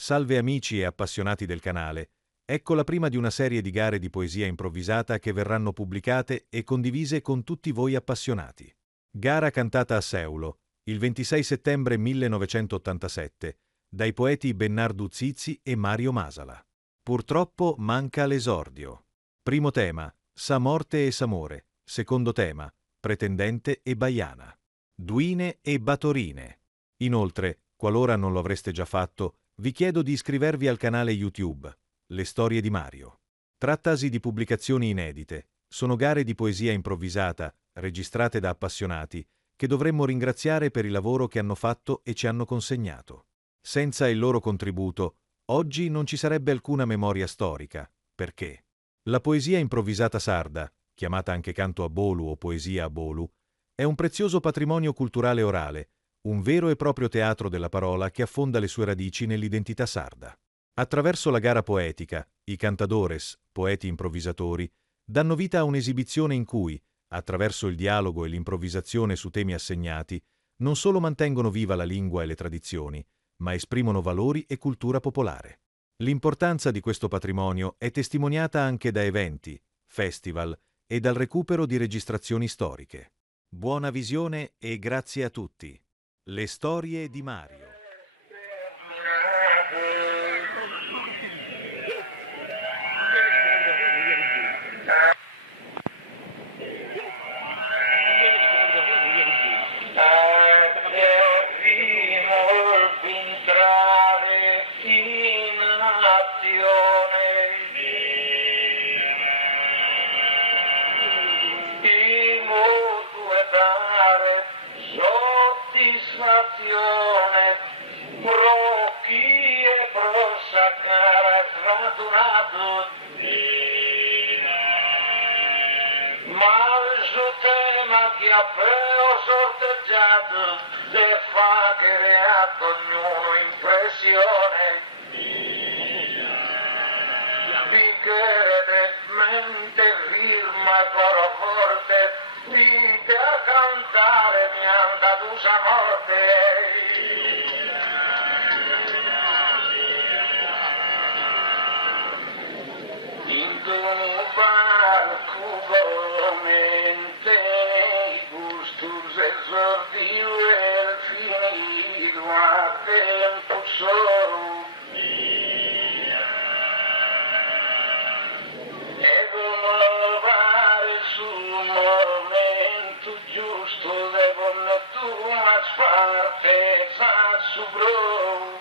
Salve amici e appassionati del canale, ecco la prima di una serie di gare di poesia improvvisata che verranno pubblicate e condivise con tutti voi appassionati. Gara cantata a Seulo, il 26 settembre 1987, dai poeti Bernardo Zizzi e Mario Masala. Purtroppo manca l'esordio. Primo tema, Sa morte e s'amore. Secondo tema, Pretendente e Baiana. Duine e Batorine. Inoltre, qualora non lo avreste già fatto, vi chiedo di iscrivervi al canale YouTube, Le Storie di Mario. Trattasi di pubblicazioni inedite, sono gare di poesia improvvisata, registrate da appassionati, che dovremmo ringraziare per il lavoro che hanno fatto e ci hanno consegnato. Senza il loro contributo, oggi non ci sarebbe alcuna memoria storica. Perché? La poesia improvvisata sarda, chiamata anche canto a bolu o poesia a bolu, è un prezioso patrimonio culturale orale, un vero e proprio teatro della parola che affonda le sue radici nell'identità sarda. Attraverso la gara poetica, i cantadores, poeti improvvisatori, danno vita a un'esibizione in cui, attraverso il dialogo e l'improvvisazione su temi assegnati, non solo mantengono viva la lingua e le tradizioni, ma esprimono valori e cultura popolare. L'importanza di questo patrimonio è testimoniata anche da eventi, festival e dal recupero di registrazioni storiche. Buona visione e grazie a tutti. Le storie di Mario. Che avevo sorteggiato per fare a ognuno impressione di credibilmente firma coro forte dite a cantare mi han dato sa morte in un barco esordio è finito a tempo solo e devono fare sul momento giusto devono tu ma sparte sa su bro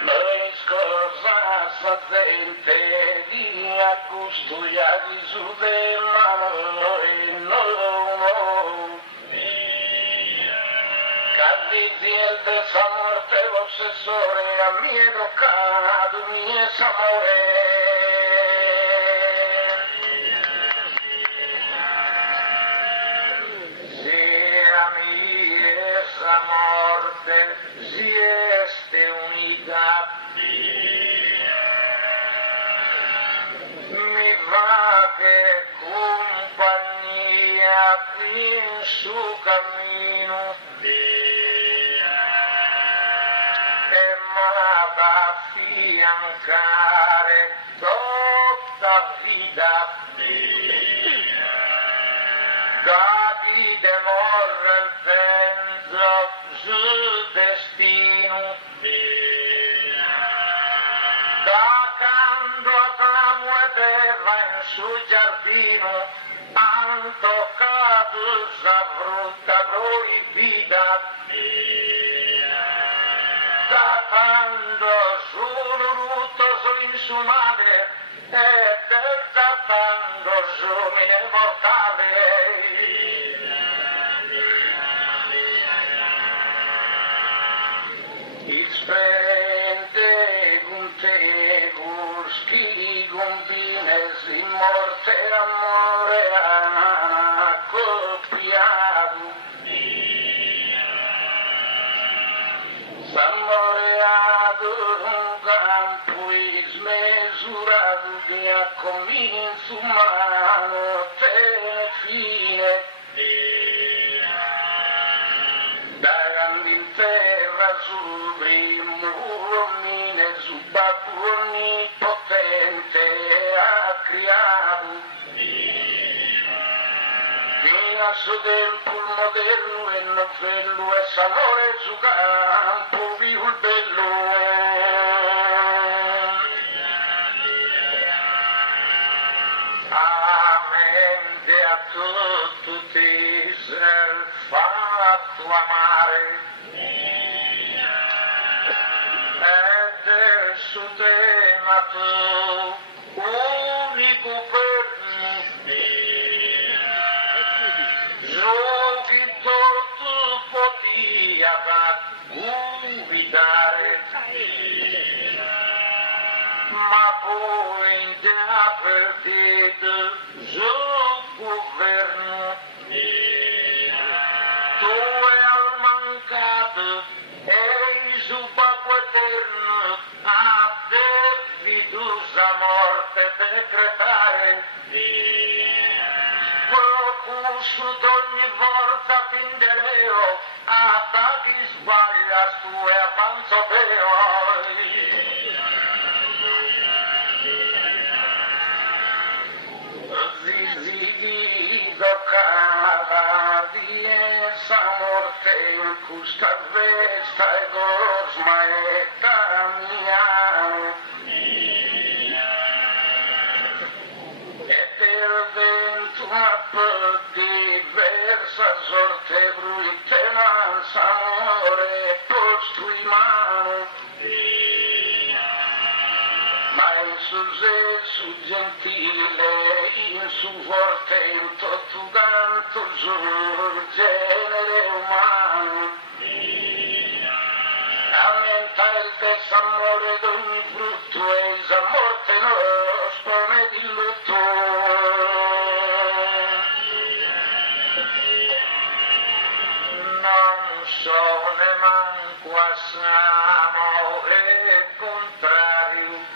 noi scorsa sa gente di a gusto ya di su de mano de esa muerte obsesore a mí he tocado mi es amore si a mí esa morte si este unidad mi va que compañía en su camino affiancare tutta vita da chi demorre il vento sul destino da quando Adamo ed Eva in sul giardino han toccato la frutta proibita da quando in su madre e del trattando giovine mortale il sperente con te guschi combines in morte amore accoppiato s'ammoreato un campo smisurato che a comincio umano te fine da grandi in terra su supremo uomine subbato onnipotente ha creato fino a suo tempo moderno e novello e s'amore su campo vivo il bello mente a tutto ti sei fatto amare ed è su te ma tu unico per me giochi tutto potia da guidare ma poi in te ha perduto il governo tu hai al mancato e il subacquo eterno a devidusa morte decretare procusso d'ogni volta fin de leo attacchi sbaglia tu e avanzo teo toccava di essa morte in questa vesta e gosmaetta mia e del vento una po' diversa sorte brutte mansa amore posto in mano ma in su gentile, in su forte, in tutto tanto giù, genere umano. Aumenta il desamore d'ogni frutto e la morte nostra ne di lutto. Non so ne manco amore contrario.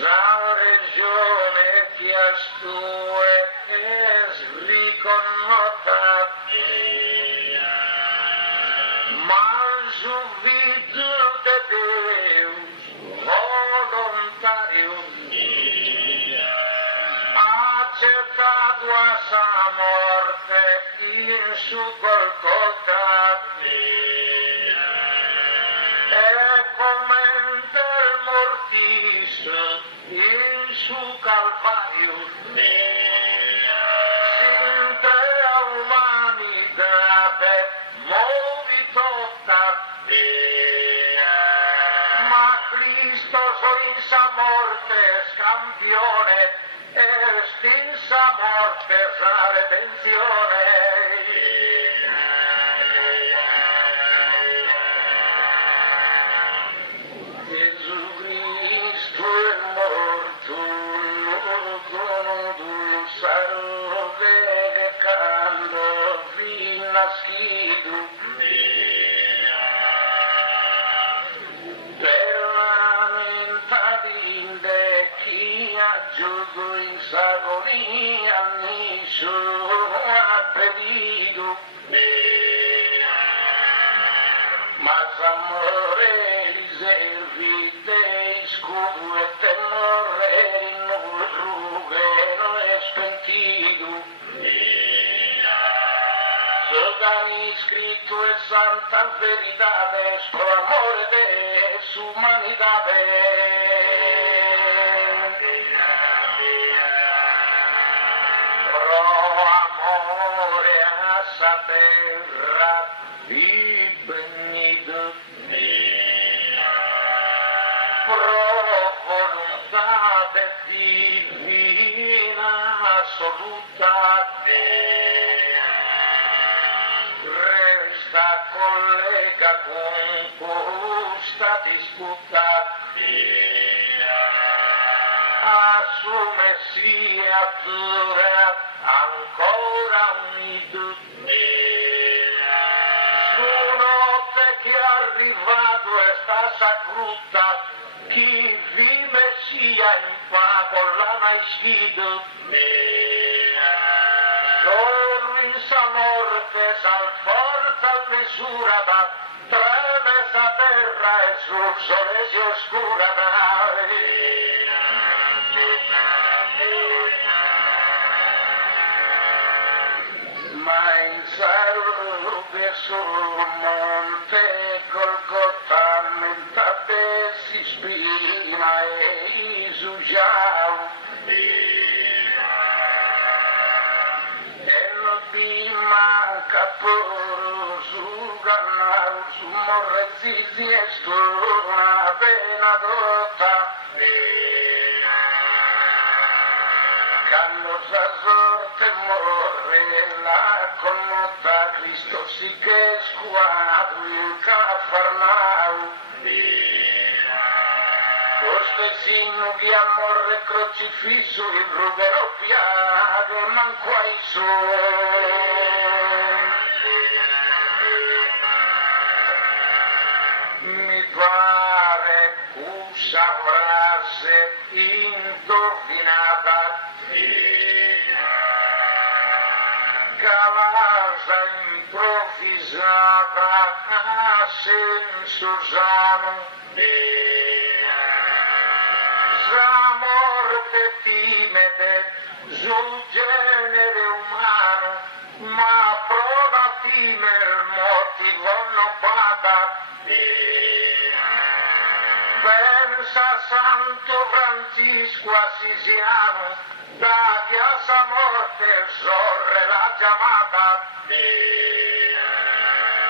La regione che astue è sriconnota ma subito de Deus volontario ha cercato a sa morte in su Golgota e come del mortis in su Calvario s'intera umanidade movitotta ma Cristo in sa morte scampione e stinsa morte sa redenzione nascido veramente chi aggiungo in sagonia nessuno ha pedido ma s'amore riservi dei scudo e temore non rughe non è spentido Sodani scritto e santa verità pro amore de su humanidade pro amore a sa terra venido pro volontà divina assoluta resta collega con questa disputa assume sia dura ancora unito su notte che è arrivato è stata frutta chi vi messia in pago la nascido solo in sa morte, sal forza misurata, treme sa terra e sul sole si oscurata. Ma in cielo sul monte Golgota mentre si spina e sugiau e non ti manca puro sul canale su morre zizi e stuna appena dotta quando sa sorte morre la commota Cristo si che squadro il Cafarnau Costesino di amore crocifisso il rubero piado manco ai suoi mi pare questa frase indovinata calasa improvvisata a senso sano la morte timide sul genere umano ma prova time il motivo non bada pensa Santo Francisco Assisiano da chiesa morte sorre la chiamata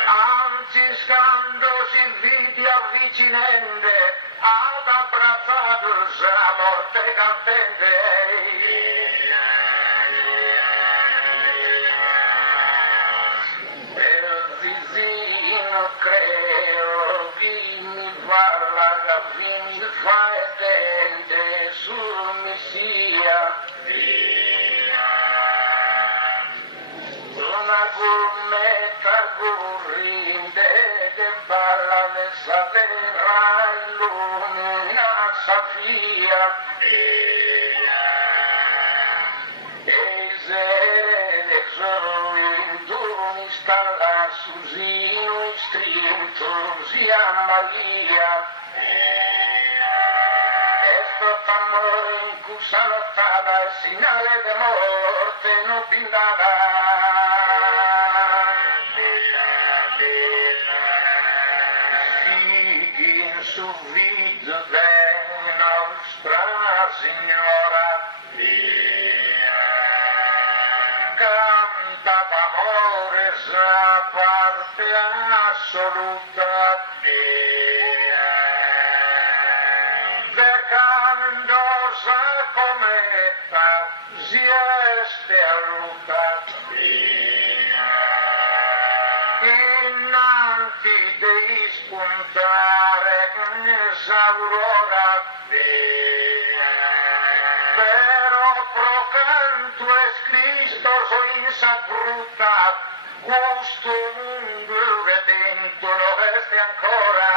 anzi scandosi vidi avvicinende ad abbracciato la morte cantente per zizino creo chi mi fa la mi fa e tende sul messia una gommetta gurrinde che balla de terra illumina Safia e sere de gioventù stalla susino istrinto sia Maria esto amore in cusa nottada segnale de morte no pindada su viso de nostra signora canta d'amore sa parte assoluta decando sa cometa si este alluta innanti devi spuntare aurora però pro canto es Cristo in sa brutta questo mondo redento veste ancora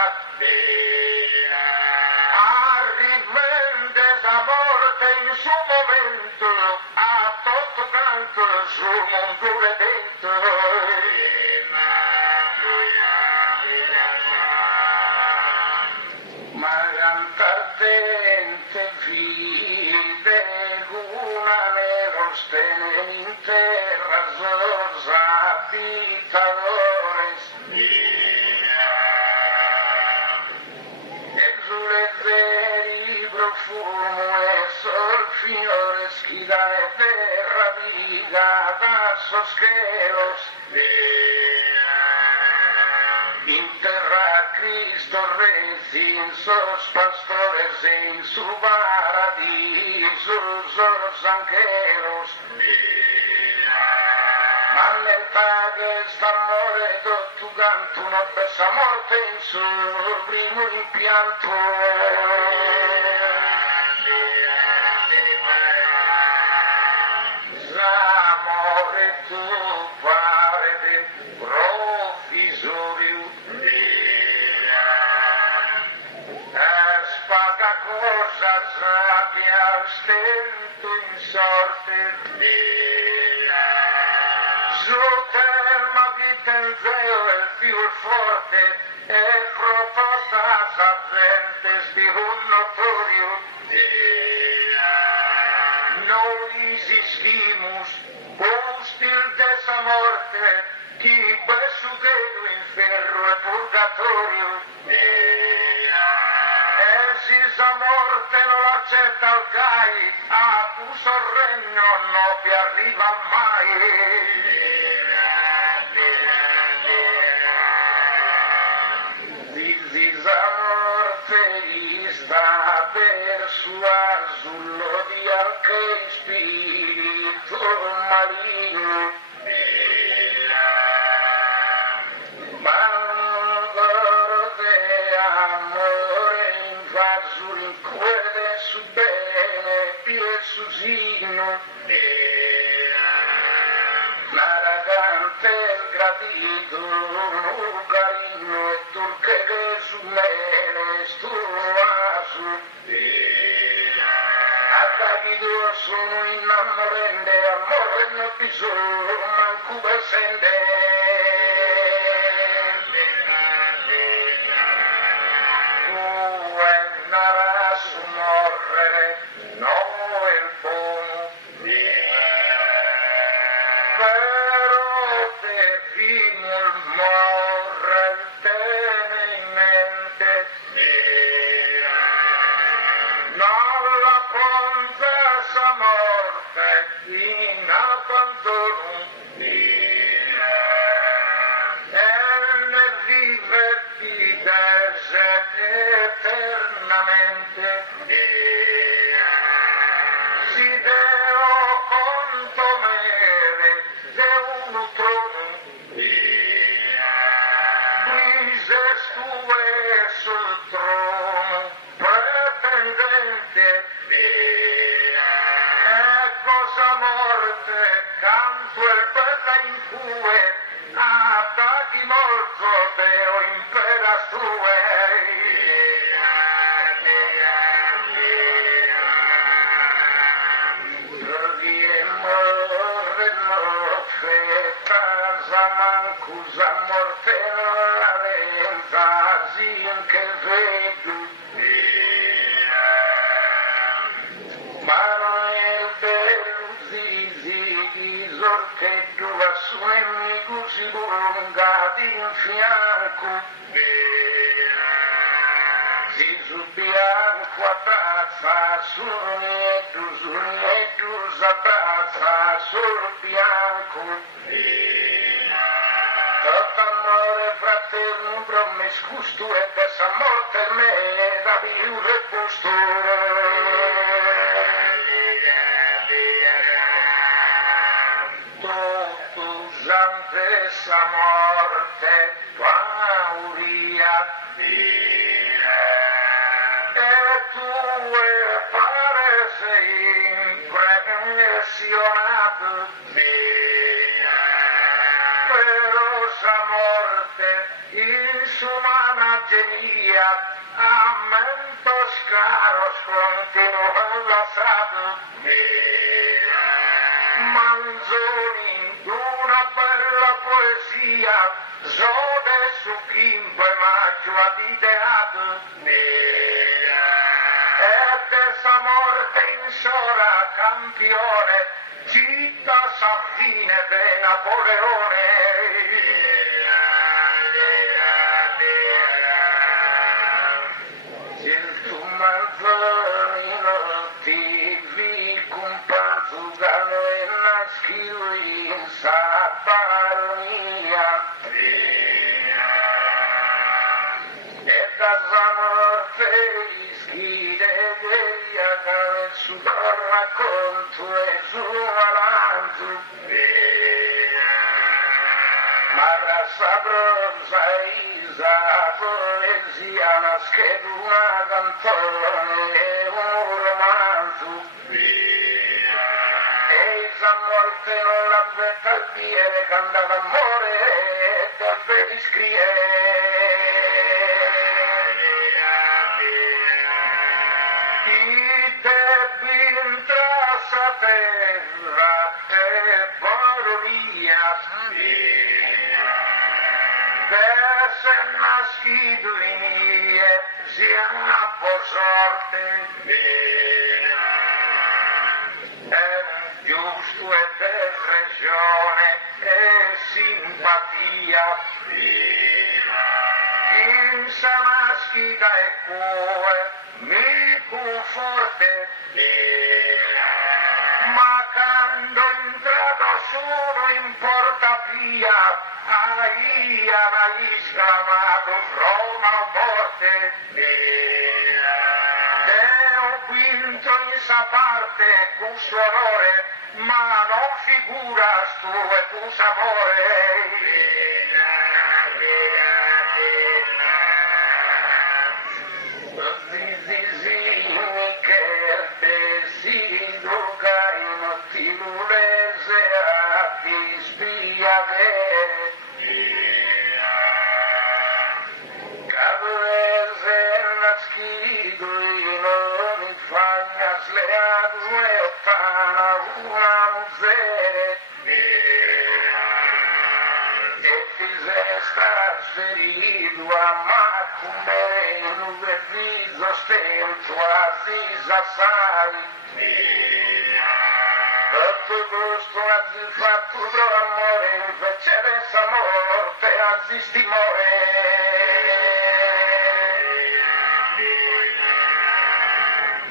arrivende sa morte in suo momento a tutto canto suo mondo redento ardente vide una nello in terra zorza abitadores e sulle veri profumo e sol fiore schida e terra viga da soscheros in terra Cristo rezi sos pastores en su paradiso sos angelos mallenta che st'amore tu canto una bella morte in suo primo impianto l'amore tu pare de provvisorio spaga cosa sappia stento in sorte Su tema vitenzeo el più forte e proposta saventes di un notorio. Noi esistimos, hostil dessa morte, que besugueiro inferno e purgatorio. Esa morte non accetta al gai, a tu sorregno non vi arriva mai. Zisa morte sta per sua sullo di anche spirito marino. Su bene, pie su signo, l'arrogante, il gradito, l'ugarino e turche che su me stuasu. Attacchito sono innamorente, amore non bisogno, manco besende. se naschidui e sia una sorte. Giusto e depressione e simpatia. In sana schida e cuore mi conforte. Ma quando entrato solo in porta via, ahí hai esclamato Roma o morte. Ho vinto in sa parte con suo onore, ma non figuras tu e tu amore. Che desiderio che ti volesse a ti spiegare. Cabrese nascido y no mi fañas le aguetan a una mujer. E ti estás ferido a macumbe en un verdizo stento aziz assai. Tutto gusto aziz fatto amore, invece dessa morte aziz timore.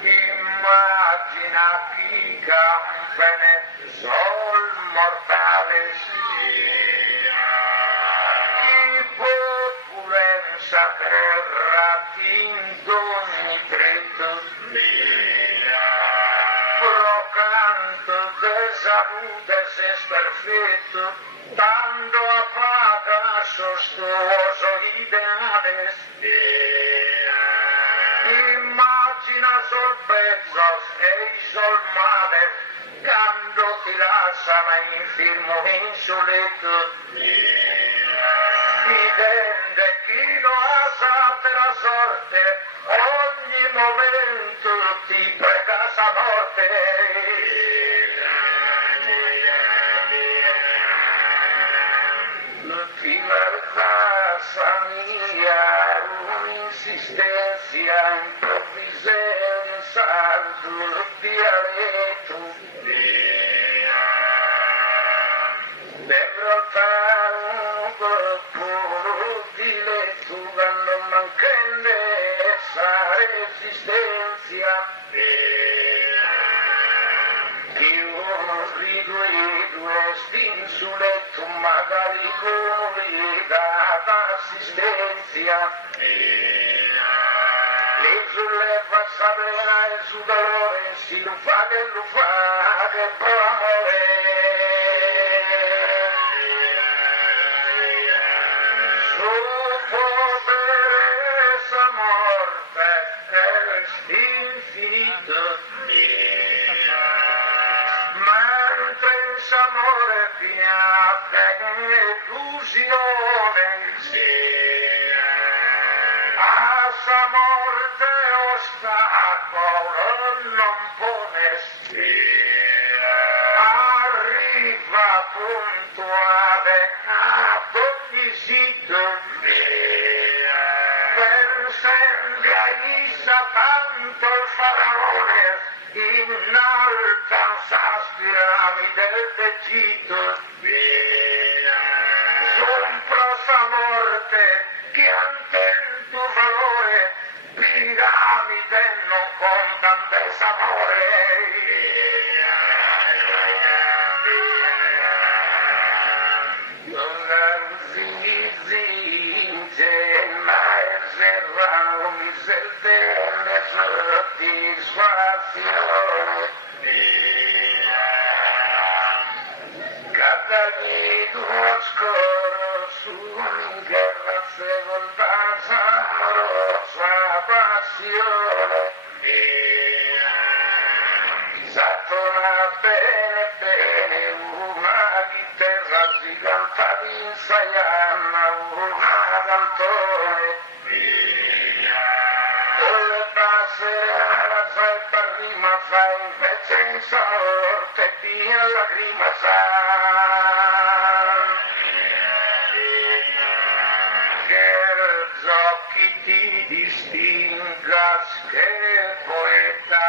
Immagina pica un venezol mortale, chi populenza terra tinto ogni tretto, pro canto de saludes es perfetto, dando a paga sostuoso ideales. Immagina sorbezos e isolmades, quando ti lasciano infirmo insoleto. Dipende chi lo asa per la sorte, ogni momento ti prega sa morte. L'ultima raza mia, un'insistenza improvvisenza sul dialetto. Debrotando puro diletto, quando mancende essa resistenza. Io rido e stinsuletto, magari con d'assistenza. Le sulleva sabrena e su dolore, si lo fa che pro amore. Infinito, mentre amore piace illusione, a sa morte ostacolo non pones, arriva puntuale ad ogni sito. Pensa tanto il faraone in alta saspirami dell'Egitto. Sompra sa morte che ante il tuo valore, piramide non contan d'amore. Soddisfazione, Catalino scoro su guerra se voltanza amorosa passione, satona bene una chitarra giganta di insaiana, una cantone. Fai per rima, fai senza morte, via lacrima sa. Che occhi ti distingas che poeta,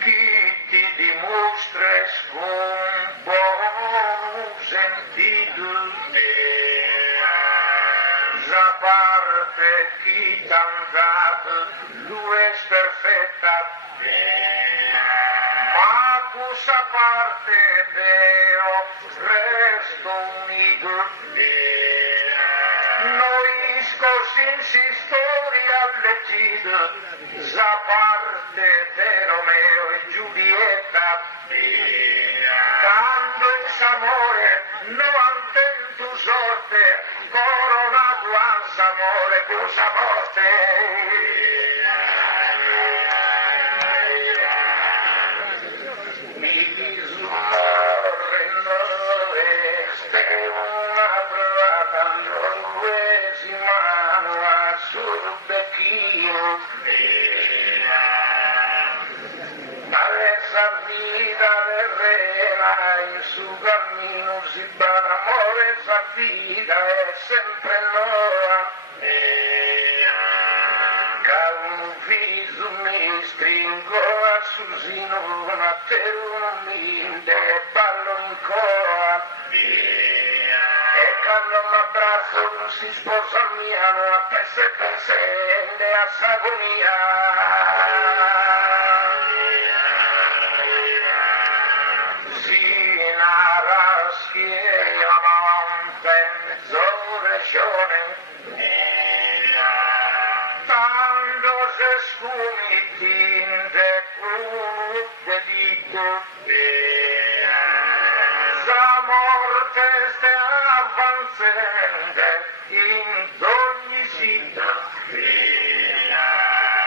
chi ti dimostres con buon sentido, za parte chi t'han dat, lu es perfecta, ma cosa parte veo resto unido, sin historia leggida, za parte de Romeo e Giulietta, quando en amore no ante tu sorte, coronado ans amore cosa morte. Mi disumore no este una prueba nuesima sul becchino, esa vida terrena in su cammino si va l'amore, esa vida è sempre nuova, che un viso mi stringo a susino, una terra mi ballo in coa, e quando mi abbraccio non si sposa mia, non appesse pensende a s'agonia. Si narraschi e io non penso regione, tanto se scumi tinte un delitto, la morte ste avanzando in ogni città,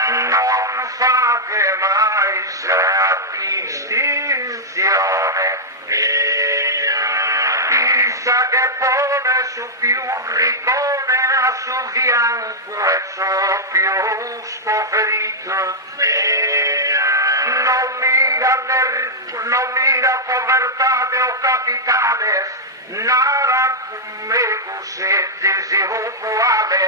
non fate mai la distinzione, chissà che pone su più ricone a su fianco e su più ferito, non mira povertate o capitales, nada come se desiruguale.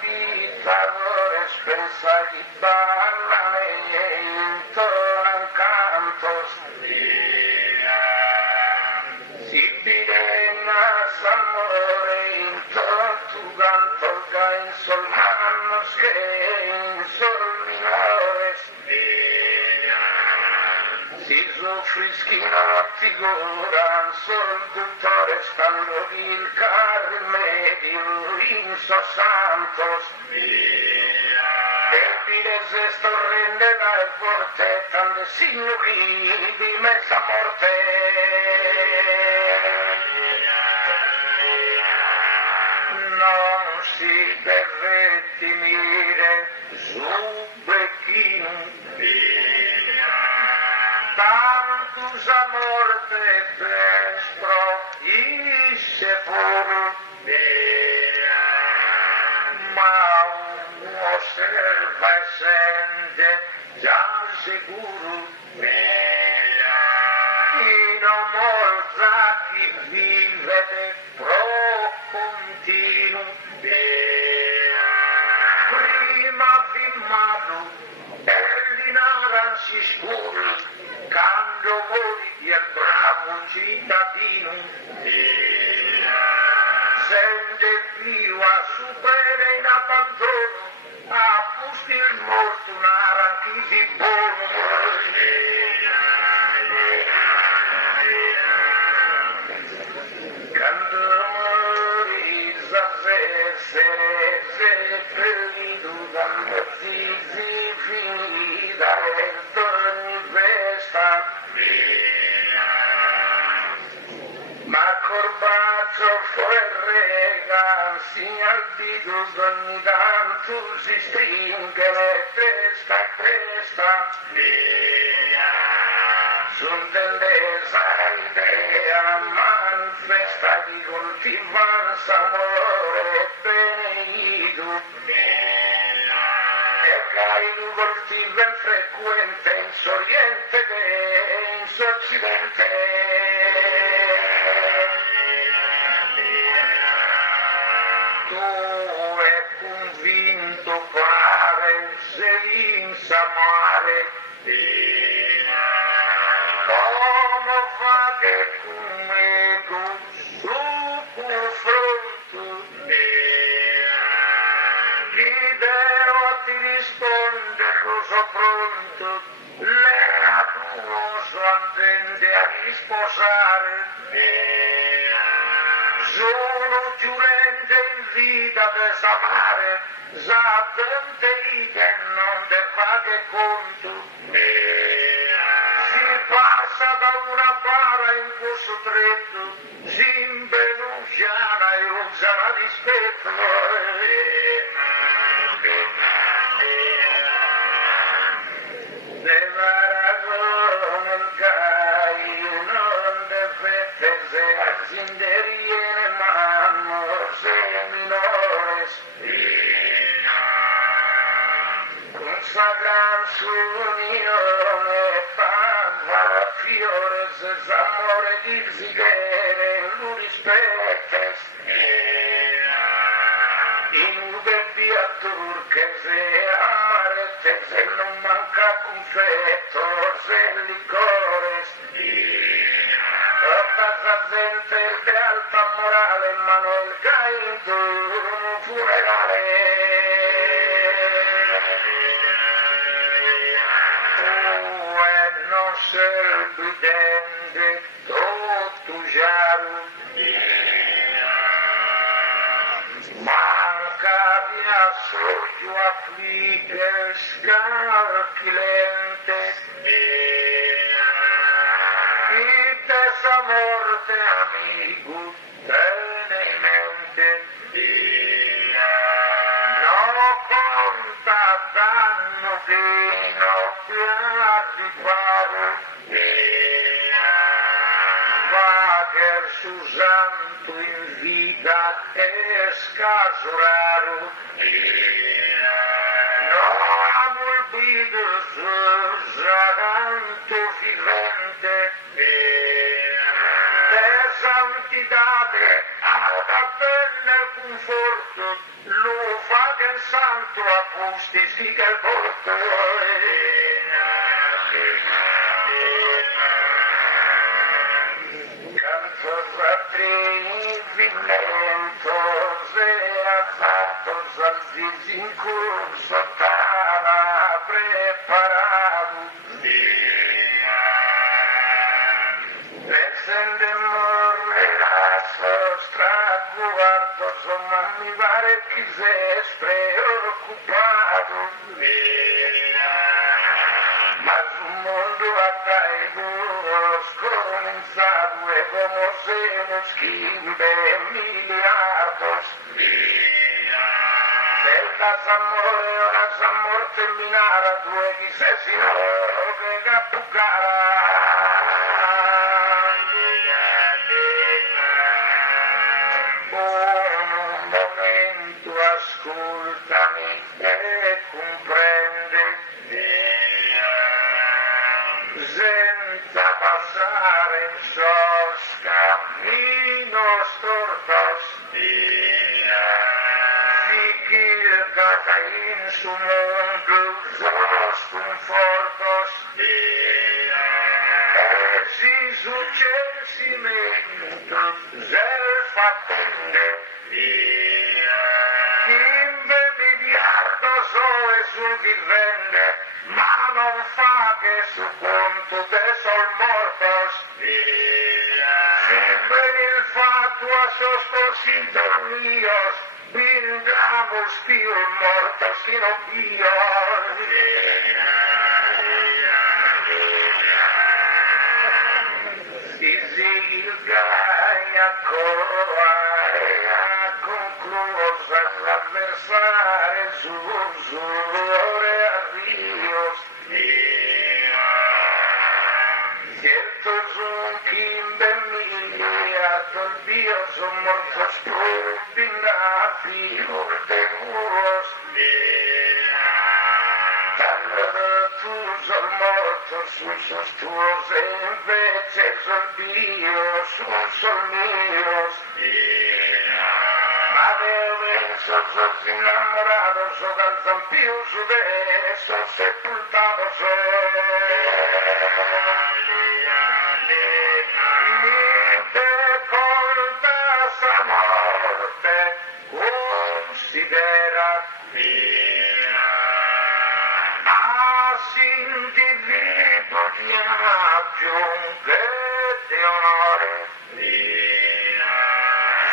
Pitagores pensa di ballare intorno cantos, si pirena s'amore intorno tu canto ga in sol manos che in sol minores, si soffrischino figura sol dottore stanno il carmedio in so santos, e pires esto rende dal forte tante signori di mezza morte. Non si deve timire su becchino, tantus a morte destro isse pur, ma uno osserva e sente già sicuro, in molta chi vive pro continuo, prima firmato e l'inaran si scuri, quando mori il bravo cittadino, sente più a supere in abbandono, a pusti il morto un'aran chi si buono. Quando mori se perdido dal zizi finita e torni festa, ma corbaccio fuori segnal di ogni tanto si stringe testa a testa, sul delle idea manifesta di coltivar s'amore benedito, e Gai lo coltiva in frequente in Oriente e in Occidente. Tu è convinto pare se insamare come va che come tu su confronto l'idea ti risponde cosa pronto l'era tu antende a risposare sono giurente in vita desamare sapente che non te fa che conto si passa da una bara in questo tretto si imbenucciana e usa la rispetto de varagone il gai non deve se sinderiene manno se minores consagran su unione fanno fiore se s'amore di zighere lo rispettes in un via turche se amare se non manca confetto se licores tanta gente di alta morale Manuel Gaido un funerale non servidente tutto giaro manca di assoggio affligge scarchilente chi te sa morte amico tiene in mente non conta danno fino di fare ma che su santo in vita è scaso raro non amo il bido santo vivente de santidade ad nel conforto lo fa che il santo appustifica il volto cantos attrivimentos e azzardos al disincurso stava preparato Encende morrerazos traguardos o mi pare que se preocupado mas o mundo atrás comenzado e como senos 15 miliardos Certas amor terminara due che se si che capucara un momento ascoltami e comprende senza passare in sos cammino stortos si che casa in su mondo sos confortos e si successivamente se fattende in miliardos o sul vivende ma non fa che su conto de sol mortos sempre il fatto a sospositos míos brindamos pio mortos sino pio si il gaia coa conclusa l'avversare su ore a rios cierto son quimbe miliardos dios son mortos propinati de muros sul morto, sus tuos e invece sul Dio, sul mio. Ma sos innamorato, sos al zampio su de, sos sepultato, niente conta sa morte, considera individuo di omaggio che di onore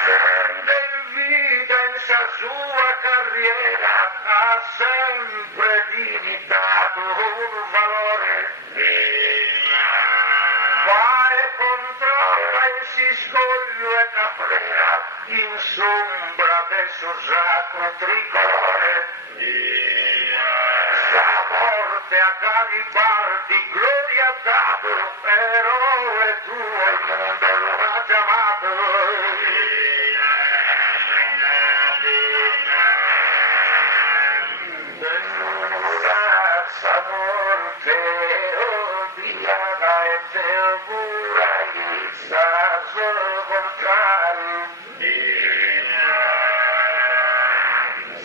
rende in vita in sa sua carriera ha sempre limitato un valore quale controlla in si scoglio e caprera in sombra del suo sacro tricolore la morte a Garibaldi gloria ha dato eroe tuo il mondo lo ha chiamato sa morte odiata e te augurai sa solo contrario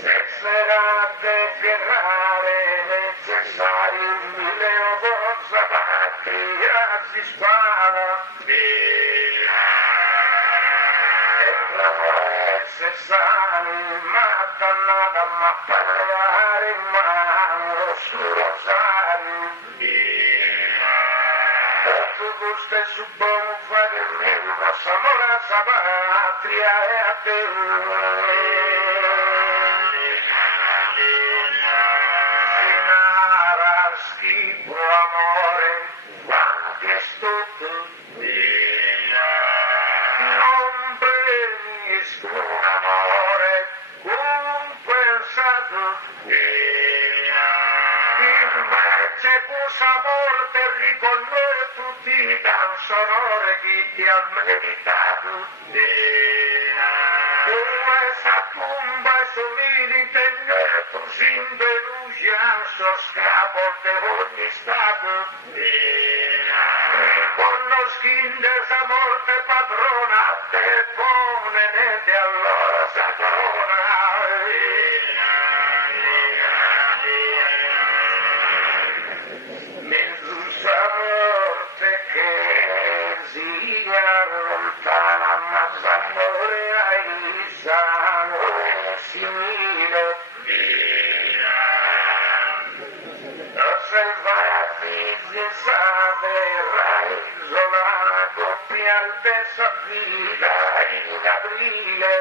se sarà deterrare necessario mille cosa patria si spara e la se sani ma dannata ma parlare in mano su rosario tu stesso buono fa del mio s'amore sa patria e a te sinara schifo amore quanti è stato non benisco un amore con pensato invece questa morte riconosce tutti dan sonore chi ti ha meritato come sa tumba e solidi tenuto sin delusia so scapo di ogni stato riconosci dessa morte padrona te pone nete allora sa corona sa morte che sia lontana ma s'amore ai sangue simile osservare figli sapere isolare coppia stessa vita in aprile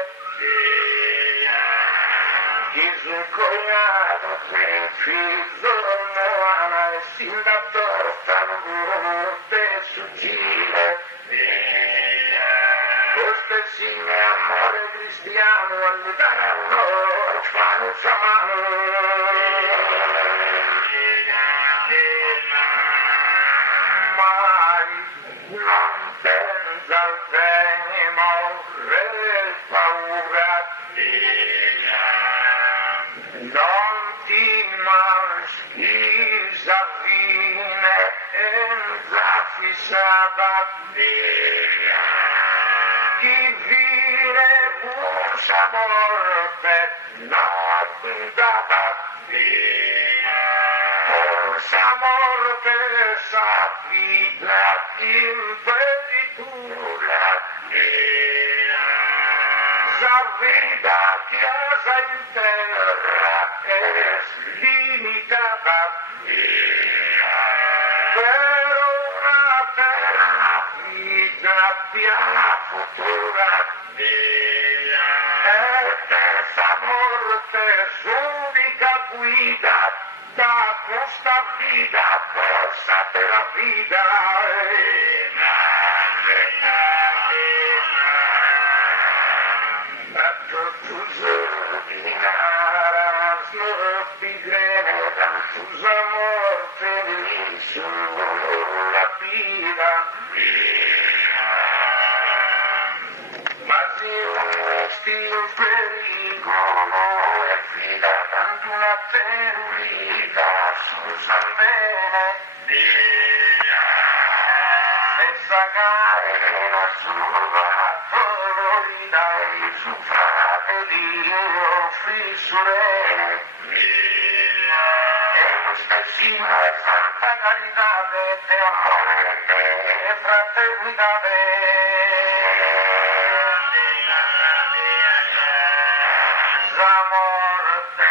chi sul cognato che figlio non e sin da torta te succide questo simile amore cristiano all'italiano a un orfano mai non pensa al bene morre paura non ti maschisa fine entra fissata chi vive busa morte non guidata busa morte sa vita in veritura sa vita chiesa in terra è limitata per una terra vita piana futura e terza morte l'unica guida da questa vita forza per la vita Tus amor feliz la vida mas io stio in pericolo e fida tanto una teoria su salvezza Stessa carena sulla Florida e su fratello fissure e questa cima è santa carità te amore e fraternità la morte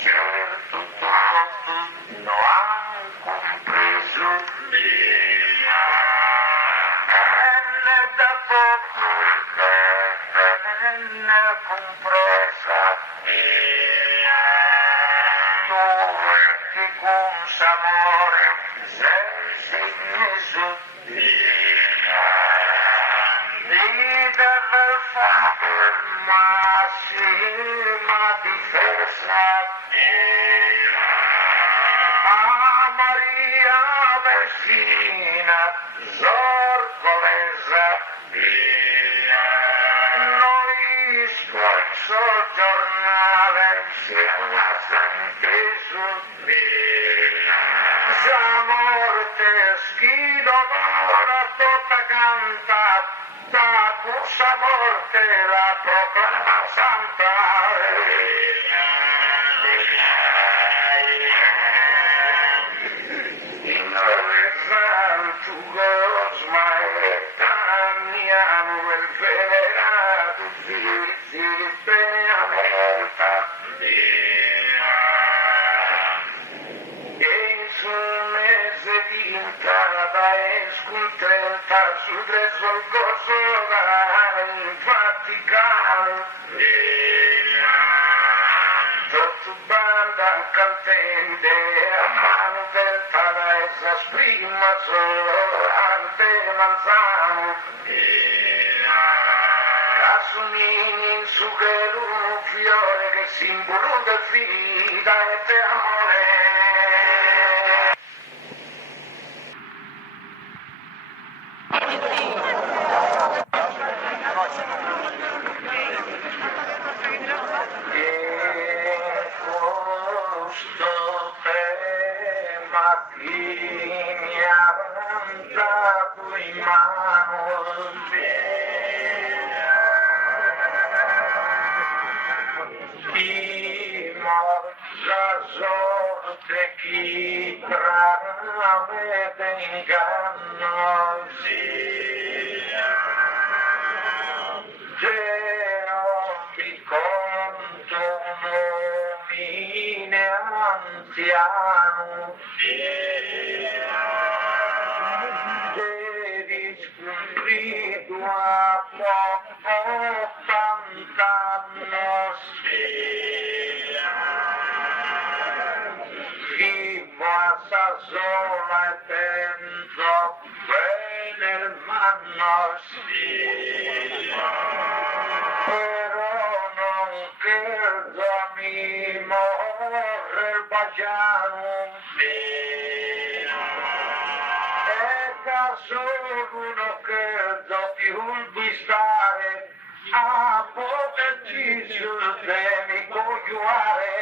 certo tutti lo hanno compreso da poco venne compresa dove che con s'amore sei messo di deve fare massima difesa a Maria Vergina sorgolesa noi sul giornale siamo santeso la morte schido ora tutta canta da questa morte la proclama santa in to God's my Damiano el venerato si bene America e in su mese di entrata e scontenta su preso il corso in Vaticano tutto banda cantante a mano del palesa sprima solo arte manzano assomigli su che un fiore che simbolo del vita e te amore la sorte chi tramite inganno sia che ogni conto nomine anziano sia devi scontrito a poco 80 anni sia sa sola e penso bene il manno sia però non credo mi morre il baciano e da solo non credo più di stare a poterci sul temi congiurare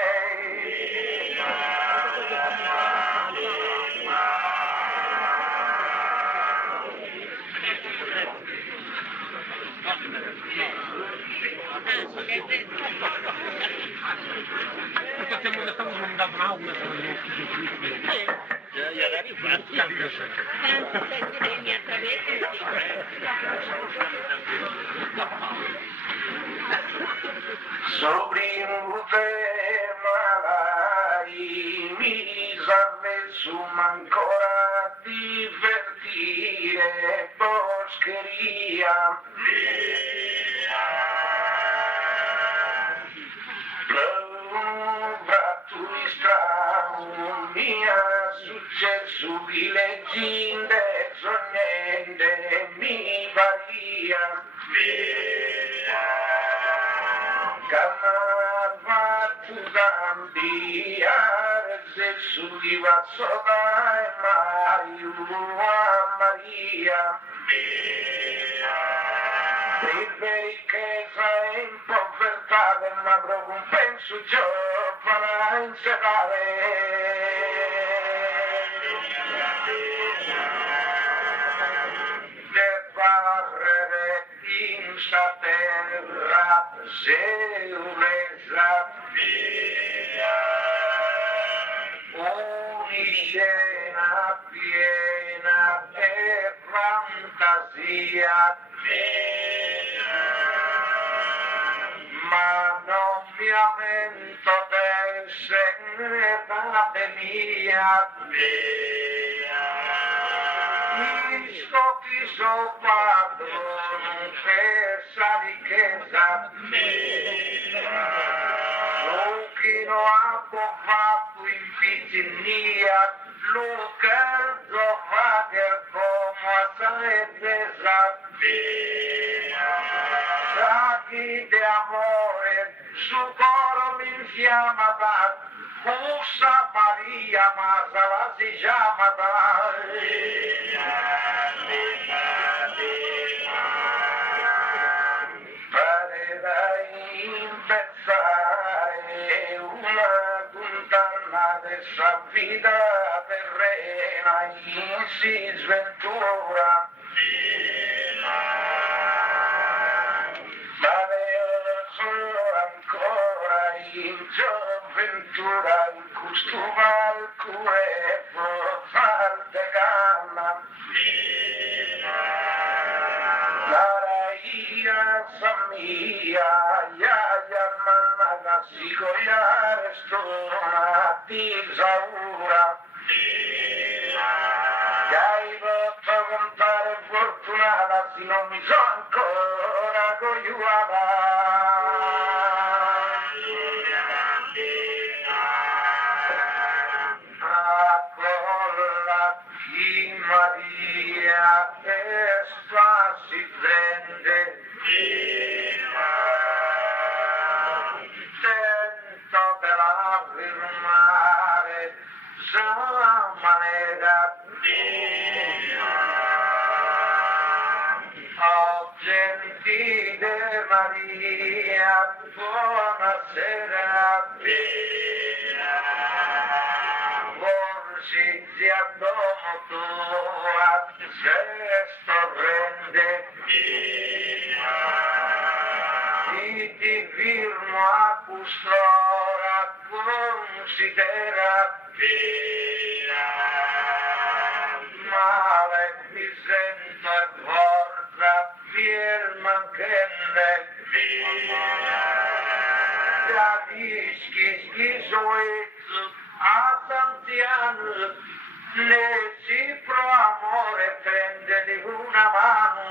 Sobrinte malai mi sa messo ancora divertire boscheria tu strano mia successo di leggende sognende mi varia Camava tu cambiare se su di vassola e Mario a Maria perché sei in povertà ma proprio un penso giovane in serale De barrere in sta terra seulesa ogni scena piena e fantasia ma non mi aumento d'essere mia mi scoppi sopratto questa ricchezza Luchino ha fatto in pizzinia Lucardo fa che come assai pesa Sacchi di amore su coro mi infiamma Usa Maria Masala si chiama Pareva impensare una condanna dessa vita terrena in si sventura ancora in gioventura in costume al cuore falte gamma la raia samia ya manna la sigoiare stona tisaura hai voluto contare fortunata se non mi so ancora cogliuava Maria che si prende sento per affermare sa manera oh gentile Maria buonasera forse ti addomo tua se storrende ti firmo a custora considera male mi sento e forza fiel manchende capisci schizoezzo a tanti anni ne si pro amore prende di una mano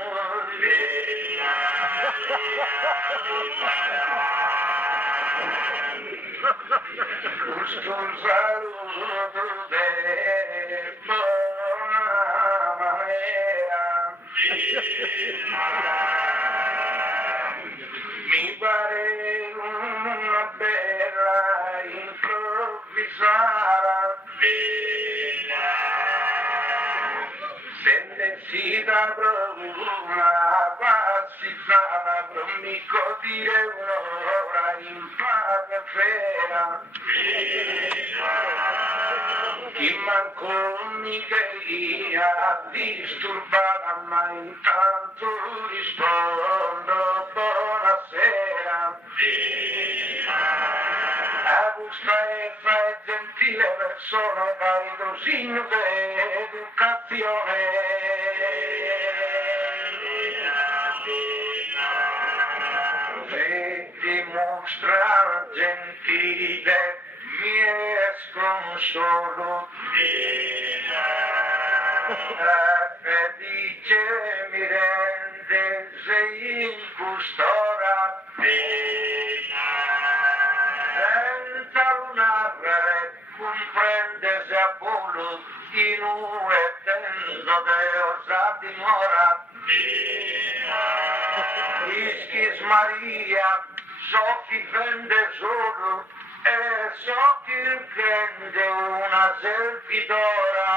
questo saluto de buona maniera mi pare una bella improvvisata sentita una passata per mi godere un'ora in pace fera chi manco mi queria disturbata ma intanto rispondo buonasera Augusta e fai gentile persona dai dosigno d'educazione e dimostra gentile mi è sconsolo felice mi rende se in custora senza lunare comprende se a volo in un tendo de osa dimora Ischis Maria so chi vende solo e so chi prende una servitora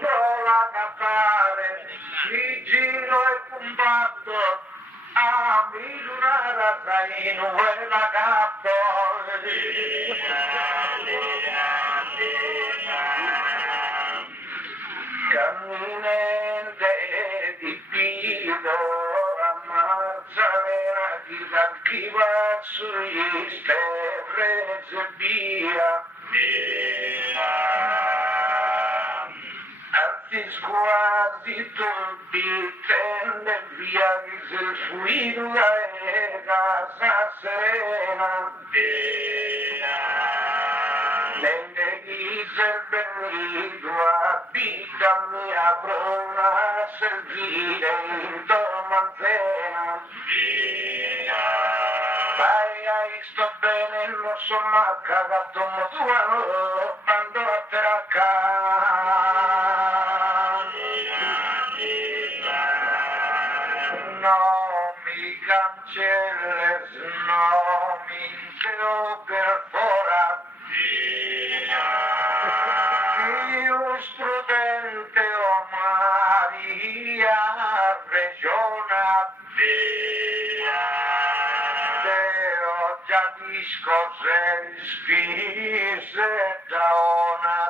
vola cappare vigilo e combatto a mi lunara sai in quella cappo imminente di Pino, a Marzalena chi va sugli sterrezi e via. Alti sguardi tutti tende via che se fuida e casa serena. Nelle ghise benito a vita mia prona servire intorno a cena. Vai, sto bene, non so ma cagato motuano, quando a te no mi cancelles, no mi intero per fora. Io studente o Maria regiona, Deo già discorse spise da ona,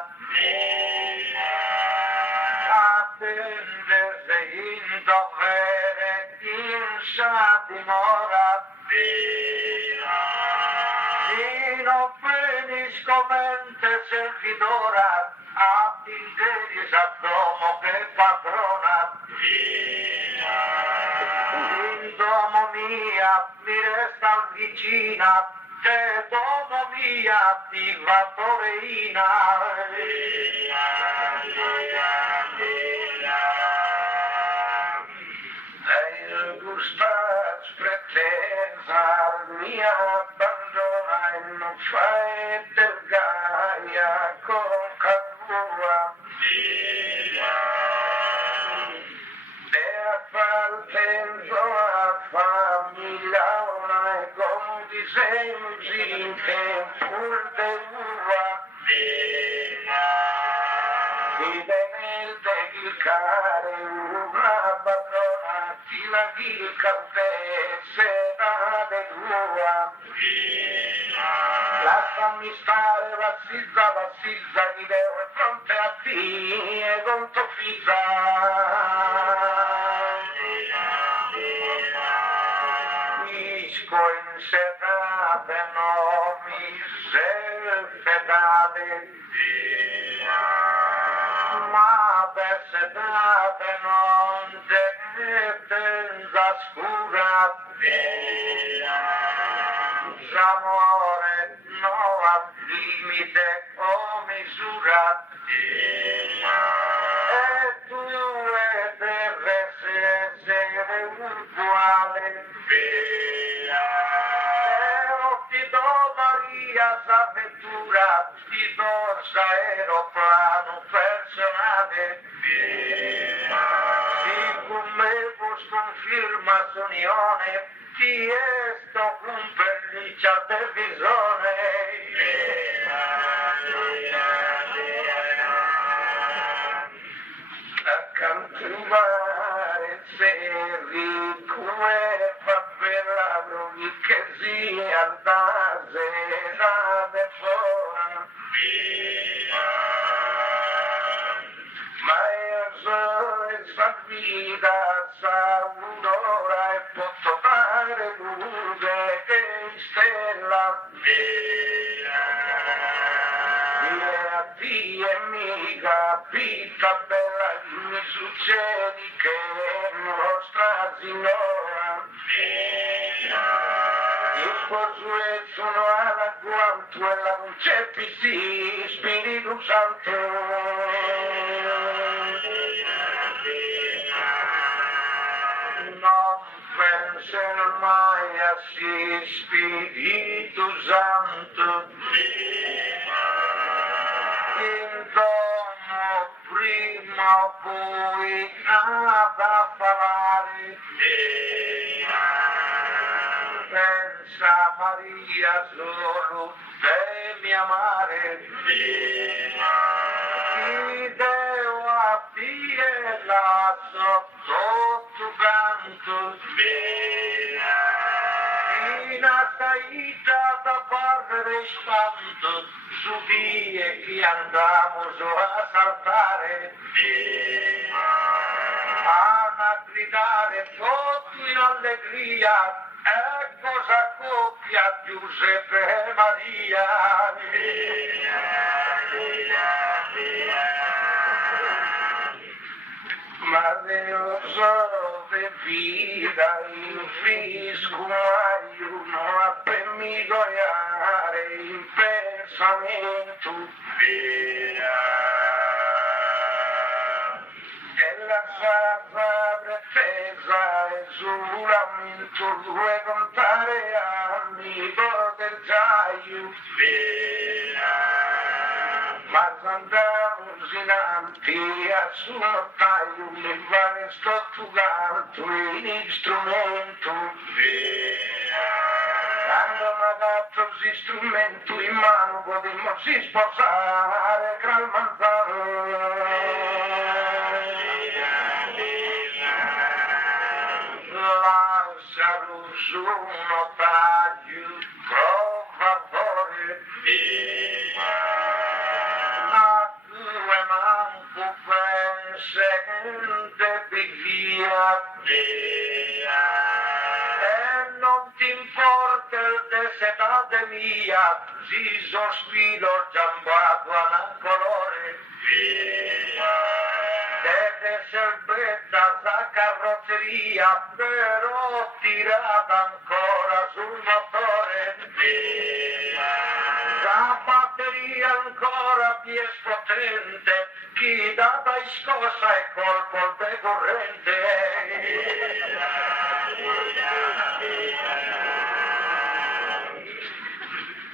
attendere in dovere in sa dimora. Fino finisco mente servidora, attendere s'addomo che padrona. In domo mia mi resta vicina, che domo mia ti va poverina. E gusta pretesa mia abbandona e non fai del gaia con cavua. E appartengo a famiglia una e come disegni che pur de uva. Divenente il care una padrona, ti la il caffè sera de tua. Lasciami stare, vassizza, chi devo fronte a te e con tuo Isco in serate, nomi, fedate, ma per sedate non tenza scura. L'amore non ha limite o misura. E tu deve essere uguale. Però ti do Maria s'avventura, ti do aeroplano personale. Siccome sconfirma s'unione, ti sto con pelliccia al televisore. Accantumare seri come fa bella brughi che sia da sera de fora. Ma io sono sta vita sa un'ora e posso fare luce e stella. E mica vita bella mi succede che nostra signora il posuet sono alla quanto e la concepisi Spirito Santo non penso mai a sì Spirito Santo prima o poi da parlare. Pensa Maria solo devi amare. Ti devo a dire la sotto tu canto. In assaita da perdere spanto. Subì e che andamos a saltare a gridare tutto in allegria. Cosa coppia Giuseppe e Maria. Ma Deus de vida in fisco aiuno a per mi goiare in pensamento. E la sua pretesa e giuramento due contare amico del giaio. Ma andamos in avanti a suo taglio, mi vale sto tugato in strumento. Quando mi ha dato questo strumento in mano, potremmo si sposare gran manzano. Lascialo su uno taglio, prova favore. Second via e non ti importa il desetate mia si sospiro giambato a colore deve selvetta sa carrozzeria però tirata ancora sul motore la batteria ancora più potente chi data scossa e colpo decorrente.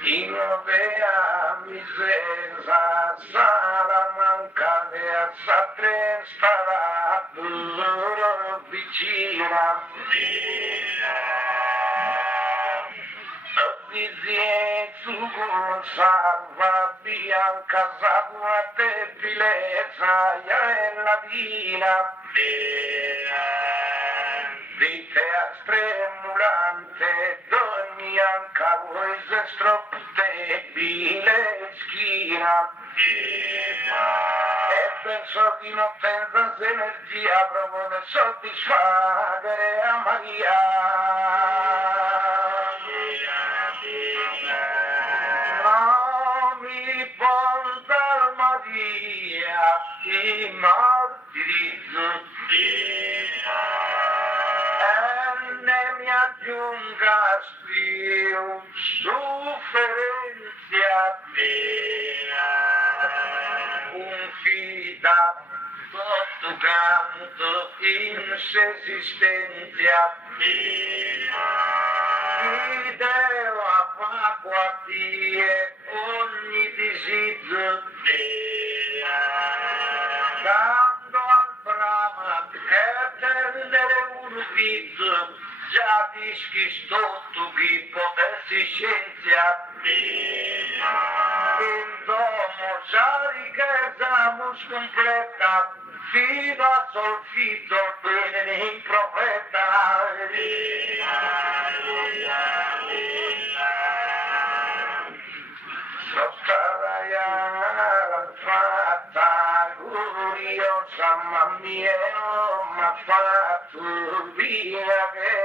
In vea misesa sarà mancare a sapere starà vicina. Su salva bianca sagua te bilezza e la vina vite a stremulante d'ogni anca voi se stroppete schina e penso di non senza energia proprio per soddisfare a Maria. I martiri e ne mi aggiunga più sofferenza un fida sotto canto in se esistenza ideo a paquatie ogni disizio dando al brama che tendere un vizio già dischi stotto chi potessi scienza in domo già richiesamos completa fino a solfito bene in profeta mamma mia, ma fatto via che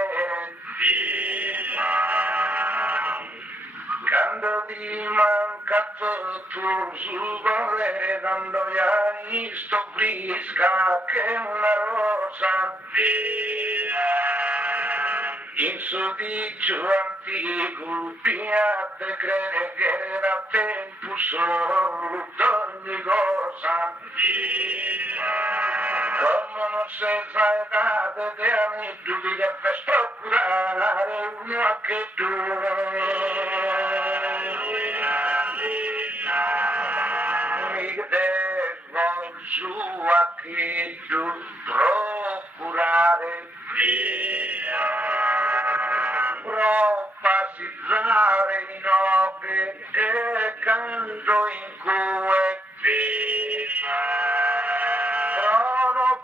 quando ti manca tutto sul volere dando gli sto frisca che una rosa in sudicio antico piate crede che era tempo solo d'ogni cosa come non sei date te a me tu ti devi procurare uno che tu mi devo su a che tu procurare propassizzare in opere e canto in cue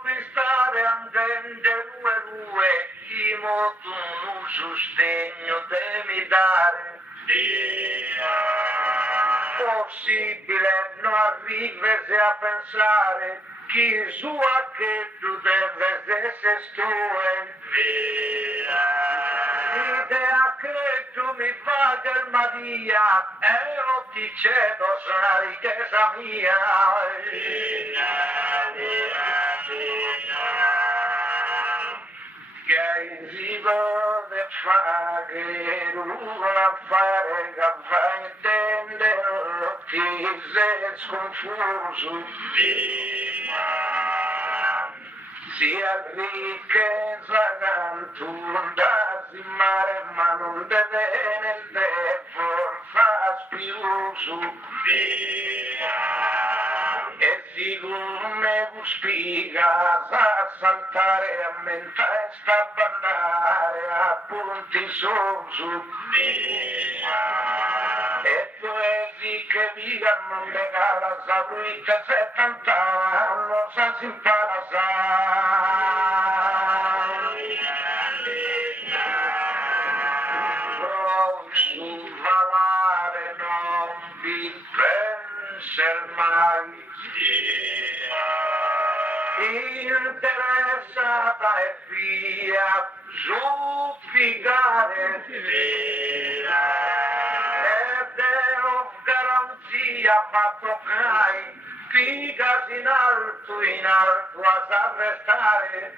pistare andende rue chi molto un sostegno devi dare possibile non arriversi a pensare chi sua che tu debes desestuen. Idea che tu mi fai del Maria, e io ti cedo la richiesta mia. Che vivo de fare una fare che va intendere ti sei sconfuso. Sia ricchezza cantura si mare ma non deve nel tempo fa spiuso. E siccome spiega sa saltare a mente sta bandare a punti su. E poesi che viva non regala sa lui che 70 anni sa si impara su valare non vi pensa mai. Interessata e via zuppicare ed ero garanzia ma toccai pigas in alto a s'arrestare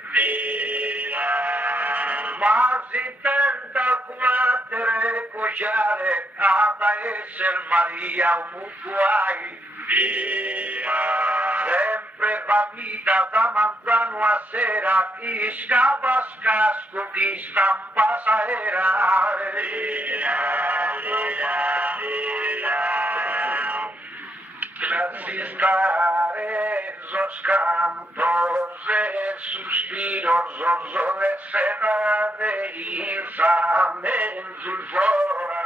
ma si tenta combattere cosciare a esser Maria un guai. Sempre va vita da manzano a sera, chi scappa scasco, chi stampa saera. Grazie stare, sos cantos e suspiros, sos de sena de insamen sul fora.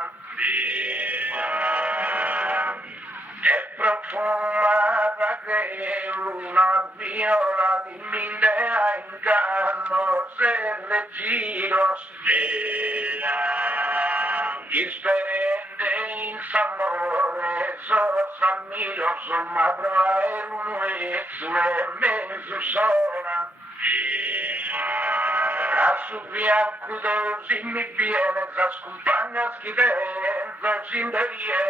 E profumata che una viola di mindea inganno se le giro disperende in s'amore sos ammiro son madro e un e mezzo sola a su bianco dosi mi viene sa scompagna schidenza zinderie.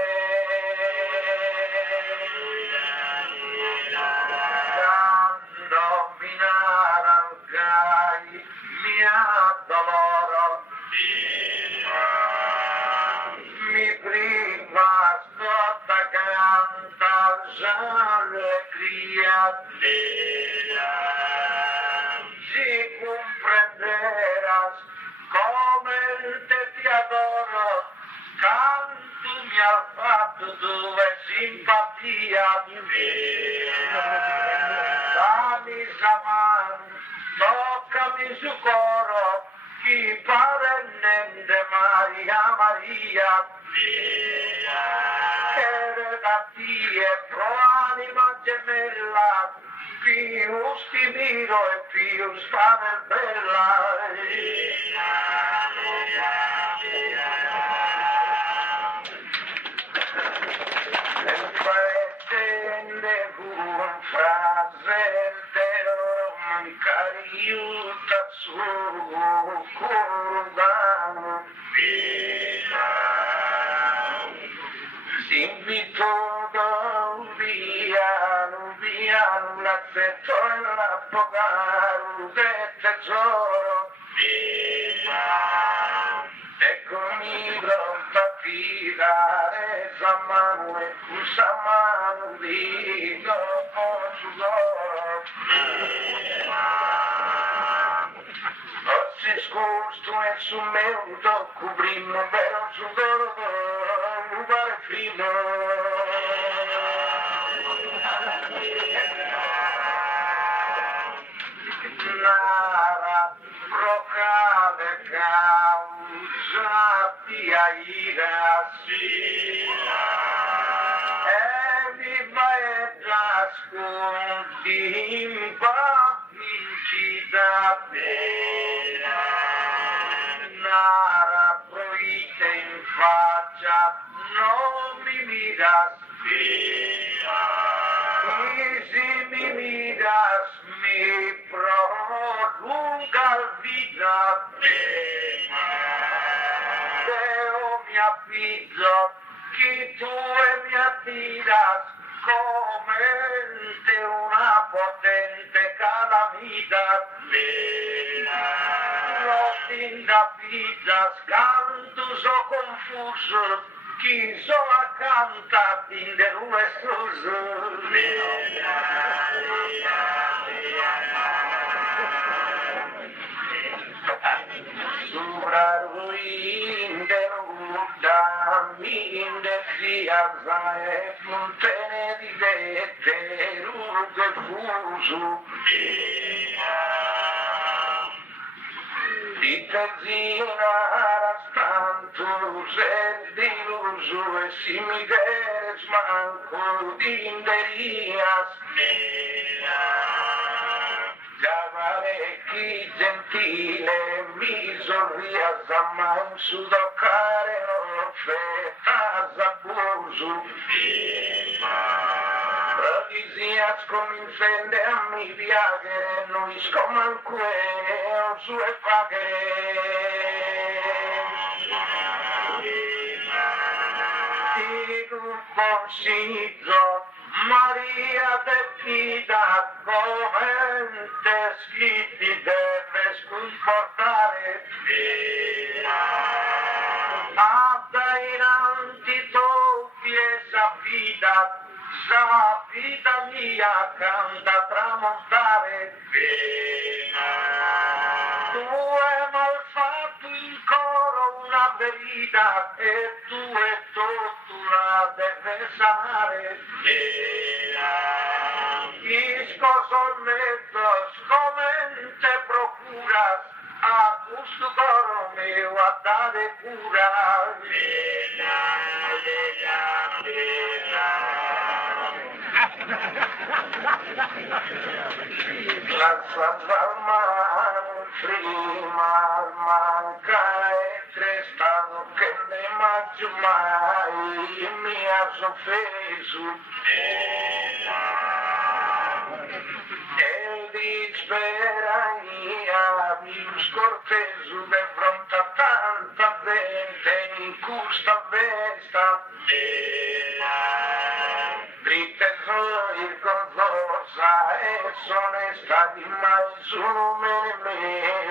Mi prima stata canta allegria si comprenderás come te ti adoro canto mi ha fatto dove simpatia dammi sa mano toccami su coro chi pare nende Maria Maria che da tie pro anima gemella più stimiro e più spave bella nel pretende un frase dell'oro mancare aiuta su curvano si invitò da un via l'affetto e l'appogare del tesoro eccomi pronta a fidare Samano e Samano dico con sudore oggi scosto e su me do coprimo vero sudore rubare prima Nara procade causa tia ira e viva e l'ascolti in vincita Nara proite in faccia non mi miras si mi miras vidas comente una potente calamidad. Los indapidas cantos o confusos, quiso la canta in de nuestros Subraruin de nuda min de ziazae montene di vete urge fuso di terzina arastantus e di uso e simideres manco di inderias Giavarecchi gentile mi sorrias a man sudocare offetas abuso Prodisias con infende a mi viagere noi scomanque o sue paghe Consiglio Maria de Pida come ti deve comportare Abbairanti toppi e sapida mia canta tramontare Tu hai mal fatto in coro una verità e tu e tutto la deve sanare Isco solmetto scomente procuras a gusto coro mio a dare cura La salva prima manca e trestado che ne mangio mai mi ha soffeso e disperania mi scorteso de fronte a tanta gente in custa vesta Triteso il conzosa e sono stati mai su me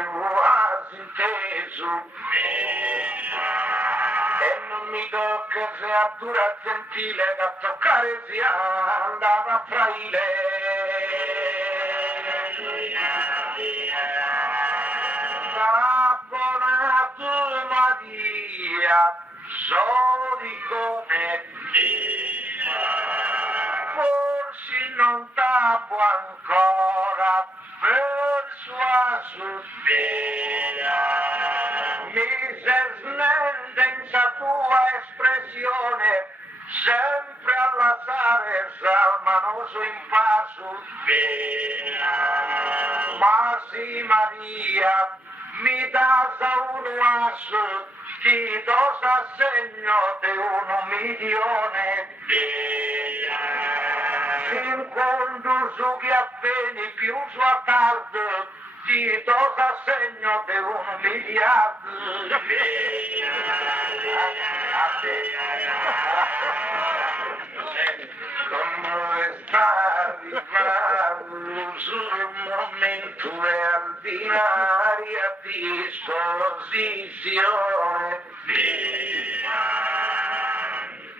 quasi inteso e non mi tocca se a dura gentile da toccare si andava fra i Abbonato Maria Soricone forse non t'apo ancora persuaso mi se snende in sa tua espressione sempre all'azzare salmanoso impasso ma sì Maria mi dà un asso ti do s'assegno di 1 milione fin quando su che appeni più su a tardo ti do s'assegno di 1 miliardo come sta arrivando sul momento ordinaria disposizione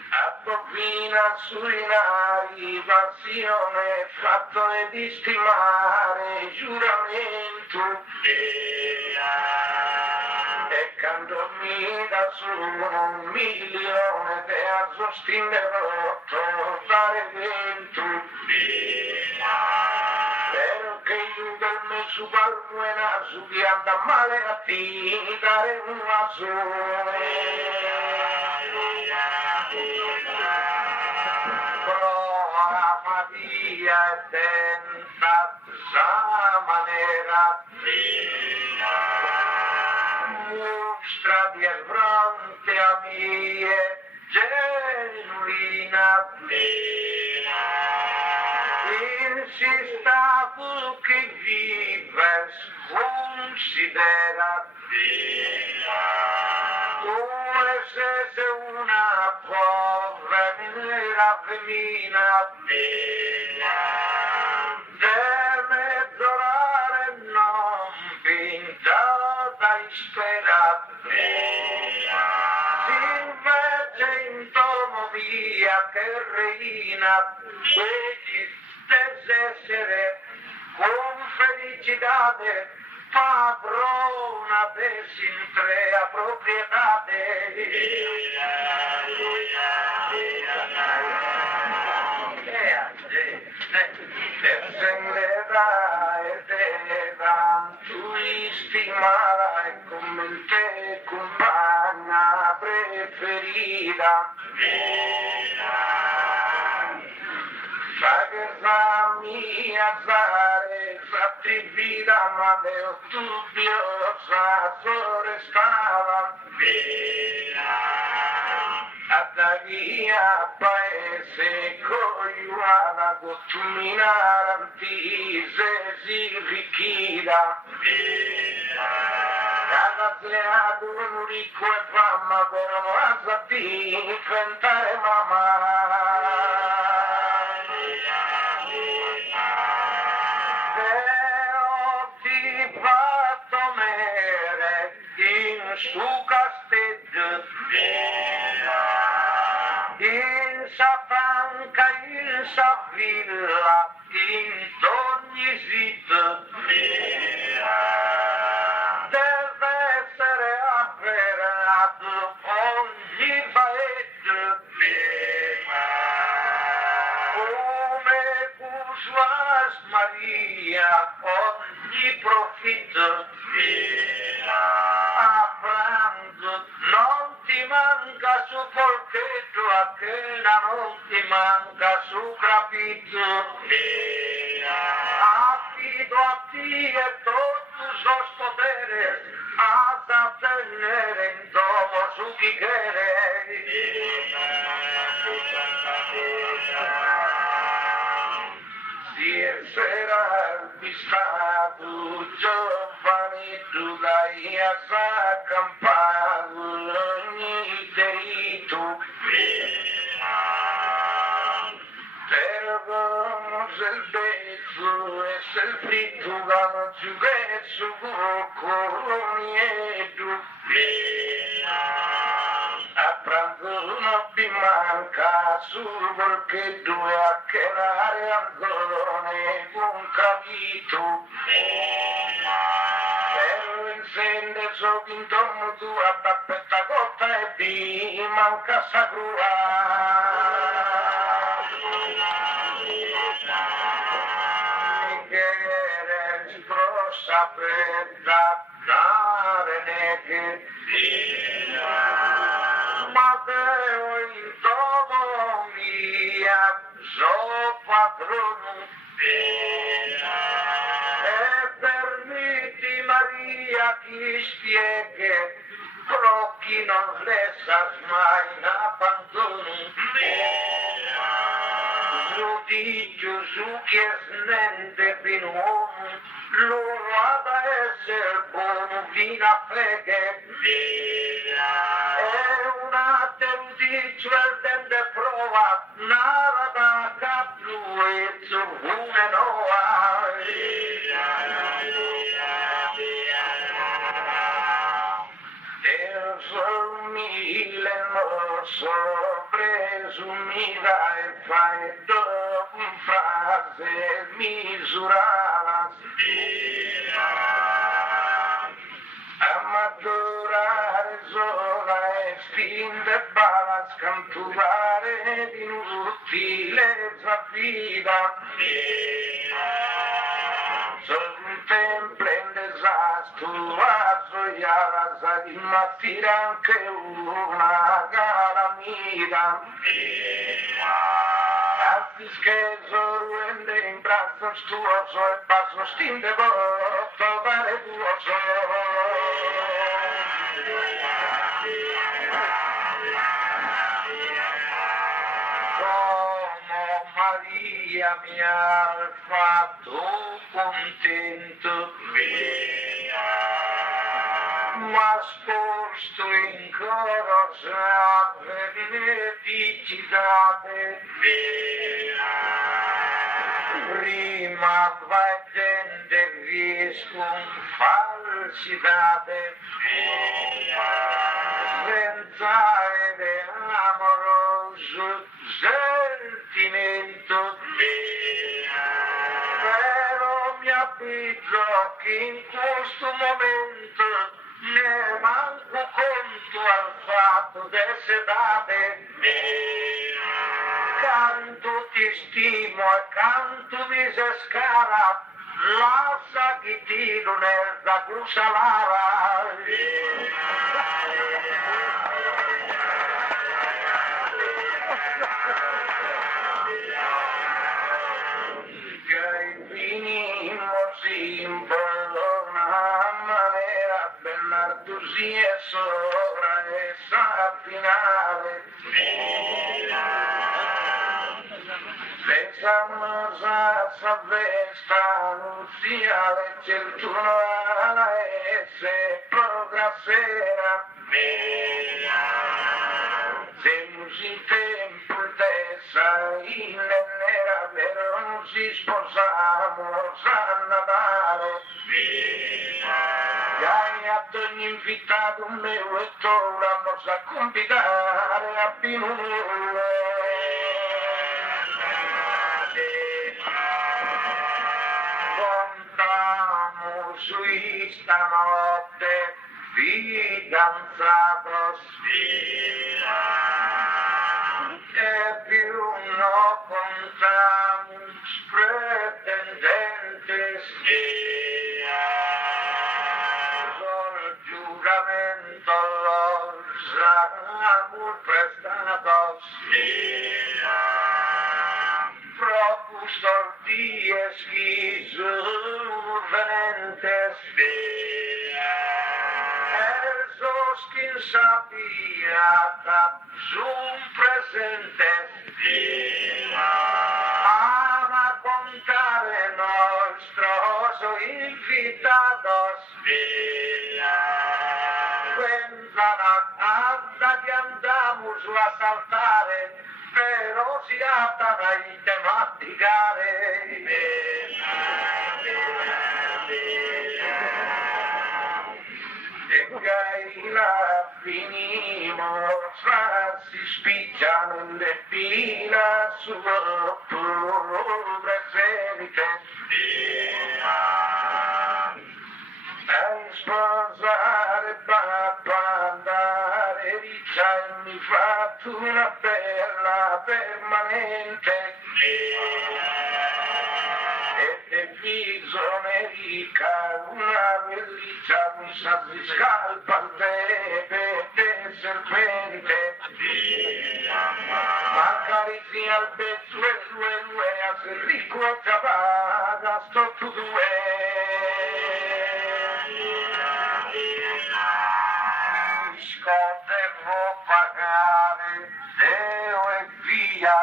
approvvina sui nari passione fatto e di stimare giuramento e candomi da su 1 milione te a sostinerò dare vento pero che io del me su balmuena su di anda male a ti dare una Prova Maria e tenta sa manera mostra di fronte a mie genuina L'insistato che vives considera come se una povera femmina deve dorare non pintata e sperata si invece in tomo via che reina egli deve essere con felicità padrona de sin trea proprietate descenderà e deva tu stimala e come te compagna preferita sa che sa mia zare attribuita ma del dubbiosa sorestava a via paese cogliuata costumina antise si richieda cada creato un ricco e fama però a sapere inventare mamma su castello in sa panca in sa villa in ogni sito deve essere avverato ogni paese come Cursuas Maria ogni profitto non ti manca su polchetto a chela non ti manca su capito affido a te e tutto sos potere a tenere in domo su chi chiede si essera vistato giovane tu dai a s'accampato ogni delitto però se il pezzo e se il fritto vanno giù che su coronietto a pranzo non ti manca sul volchetto e a chenare ancone un capito però insende so intorno tu a tappetta cotta e ti manca sa crua sapetta dare che Matteo in domo mia so patrono e permetti Maria chi spieghe però chi non le sa mai in abbandono giudizio su chi è snente per uomo loro ad essere buono fino a fede è una giudizio e tende prova narada caplu e una noa e sol mille non so presumida e fai dopo frase misurata a maturare sola e spinte bala scanturare di inutile vita sono un tempio in disastro a soiara sa di mattina anche una calamita che sorrende in braccio stuoso e passo stinte botto pare tuoso come Maria via mi ha fatto contento, ma sposto in corosate benedicitate, prima vai dente viscum falsitate, senza ede amoroso sentimento, però mi avviso che in questo momento ne manco conto al fatto d'essere date. Canto ti stimo e canto mi se scara, lascia che tiro nel da cusalara. Che finimos in una manera Bernardo si è sopra essa finale. Pensamos a esa festa nuziale, c'è il turno alla esse progressera. Siamo in tempo d'essa in nera, però non si sposamo a Natale. Hai a ogni invitato un meu e tu l'hanno a convidare a Pinule. Stanotte fidanzados e più no contamos pretendentes, sol giuramento los amor prestados, propustos dies venentes, esos quien sabía un presente, a contar nuestros invitados, pensarán que andamos a saltare, pero si atan a tematicare. E la finimos, si spicciano le fila su presente. A sposare papà, andare riccia e mi fatto una bella permanente. E bisogna una pelliccia mi sa si scalpa il pepe del serpente, ma carizia il pezzo e due a se ricco e capaga sto tu due. Devo pagare Deo e via,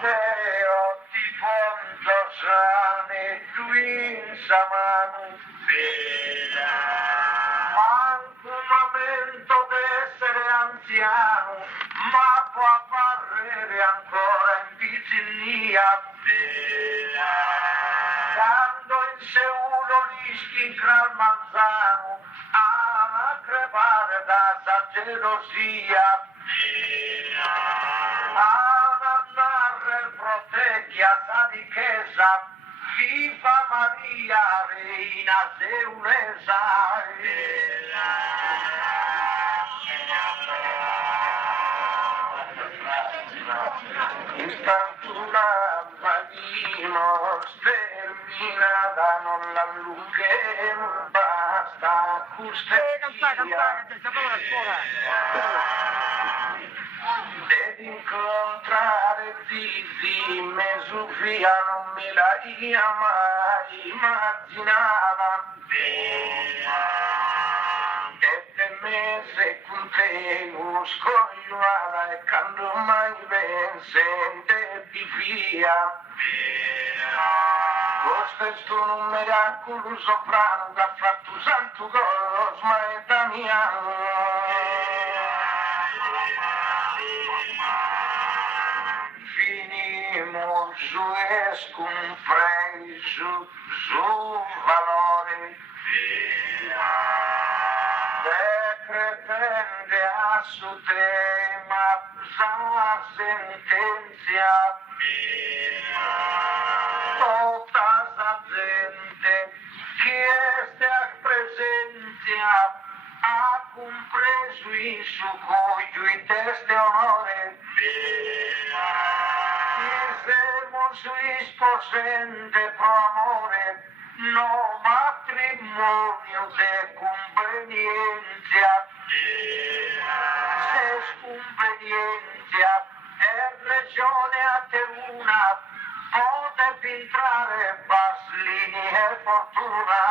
Deo ti fondo sane tu insamano, manco un momento d'essere anziano, ma può apparire ancora in vigilia, quando in sé uno rischi in gran manzano a crepare da sa gelosia, a narrare il proteggia sa di chiesa, viva Maria reina seulesa. Intanto la vadimos terminata, non l'allunghiamo, basta devi incontrare Zizi, Mesufia non me la ia mai immaginava, e te mese con te uscogliuala e quando mai sente di via. Questo è stato un miracolo sovrano che ha fatto Santo Cosma e Damiano. Finimos su escompreso su valore. Pretende a su tema la sentencia. Toda la gente que esta presencia ha compreso in su cuyo y teste onore. Siamo risposente pro amore, no matrimonio de conveniencia. Se conveniencia è regione a teruna, potete entrare Baslini e Fortuna.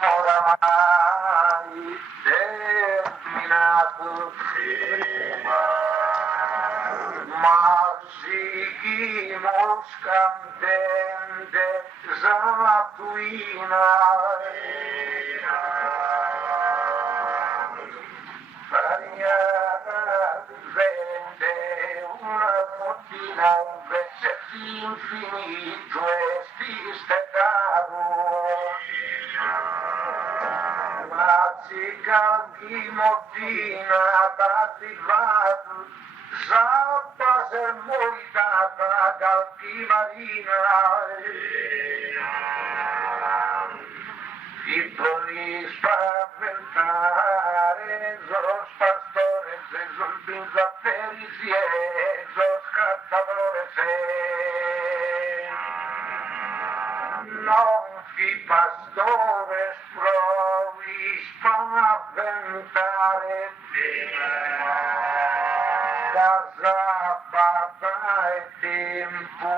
Oramai terminato, ma seguimos cantante Zatuina. Faria vende una mattina invece infinito e stistecato. La cica di mattina arrivato, zappa se moritata calchi marina. I puoi spaventare, los pastores, esos bizzafferis y esos cazadores. Non fi pastores provi spaventare, casa papà e tempo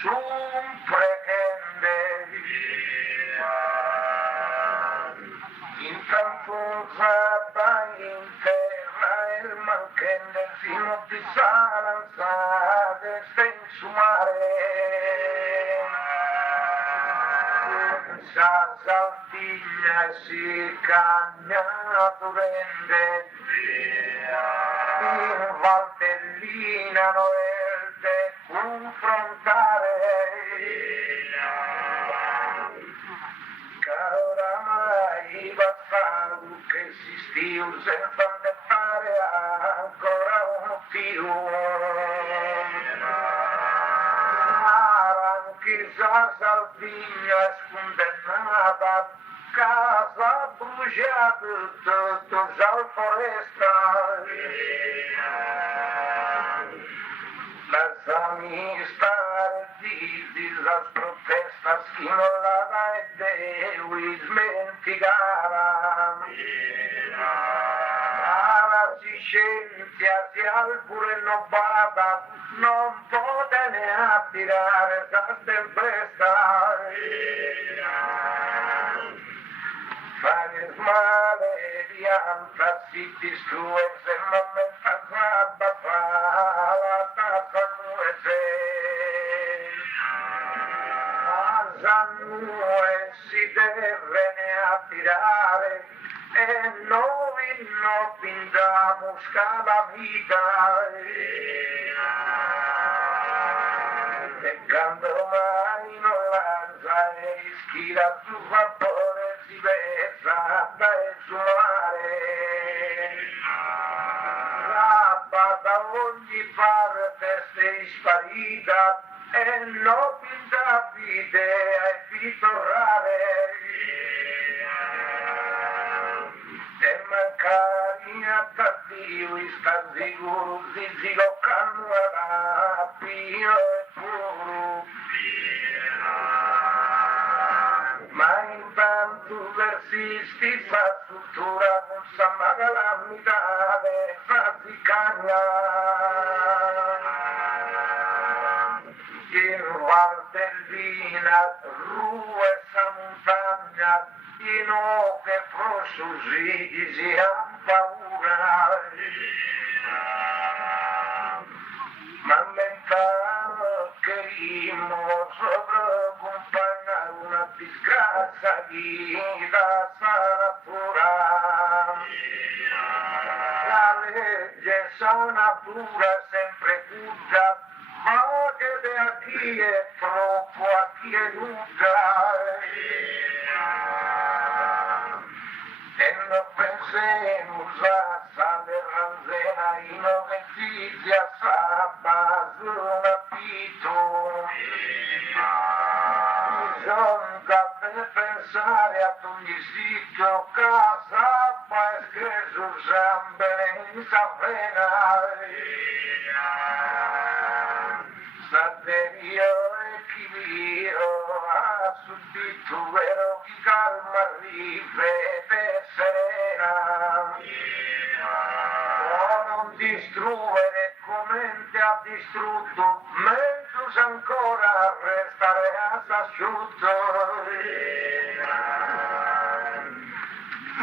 sum precende. Intanto zappa in terra il manchende fino di salanzate stensu mare. Sa saltiglia si cagnato rende, in Valtellina noelde confrontare. Oramai va fatto che si stia senza fare ancora un motivo. Chissà Salvigna scondennata, casa bruciata, tutto già foresta. Lasciami stare di las protestas chi non la e devi smenticare. La scienza si albure nobata, non pote ne attirare la tempesta. Fare male di alta si distrue se non me fa fa la tazza nuese. Zanue si deve ne attirare e noi non pingiamo scala vita. E quando mai non lanza e ischira su vapore si besa e su mare. La da ogni parte sei sparita e non pinta vide e vi tornare. E mancari a tardivo sta sicuro si giocano a pio e puro. Ma intanto persisti fa tutto cultura con sana calammità de Francigagna. In Valtellina, rue sa montagna, in che prosciusi si han paura. M'ammentarono che io sopra una disgrazia di da natura. La legge sana pura sempre pura, ma che da chi è troppo a chi è nuda. E non pensemos a sale ranzena in novizia sabba su un appito. Bisogna per pensare a ogni sito casa ma che Susambe in Savena. Saterio e chivio ha subito vero chi calma rivede serena. O non distruggere come ti ha distrutto, mentre ancora restare asciutto.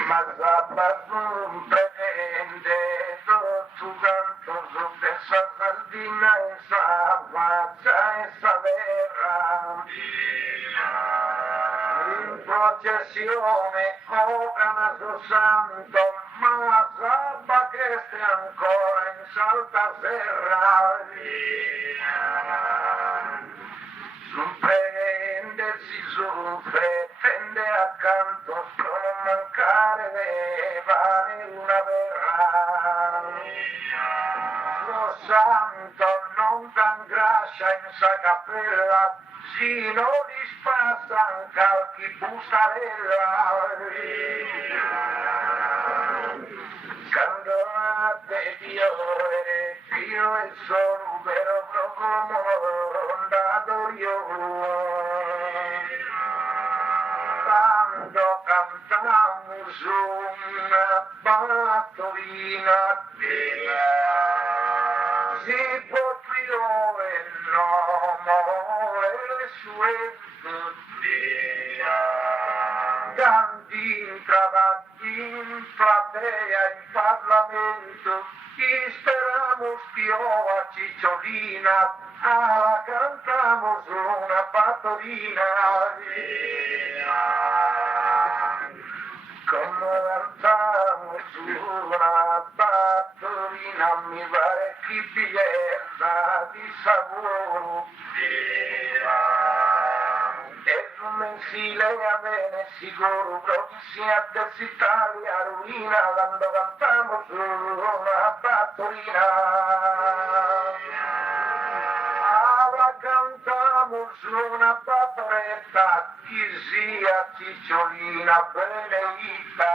Ma Zappa non pretende tu canto su questa sardina e sa faccia e sa vera. In processione cogana su santo, ma Zappa che stia ancora in salta serra. Non prendersi soffre, tende accanto, per non mancare le vane una verrà. Lo santo non t'angrascia in sa cappella, si non li spassa calchi bustarella. Candomate Dio e solo vero profumo dato io. Quando cantiamo su una battolina si può priore l'uomo e sue canti in travatti in platea in Parlamento speriamo spiova cicciolina cantamos una battolina come cantamos una battolina mi pare chi bellezza di sapore e un mensile a bene sicuro provincia d'Italia ruina quando cantamos una battolina cantamos una paperetta chi sia cicciolina benedita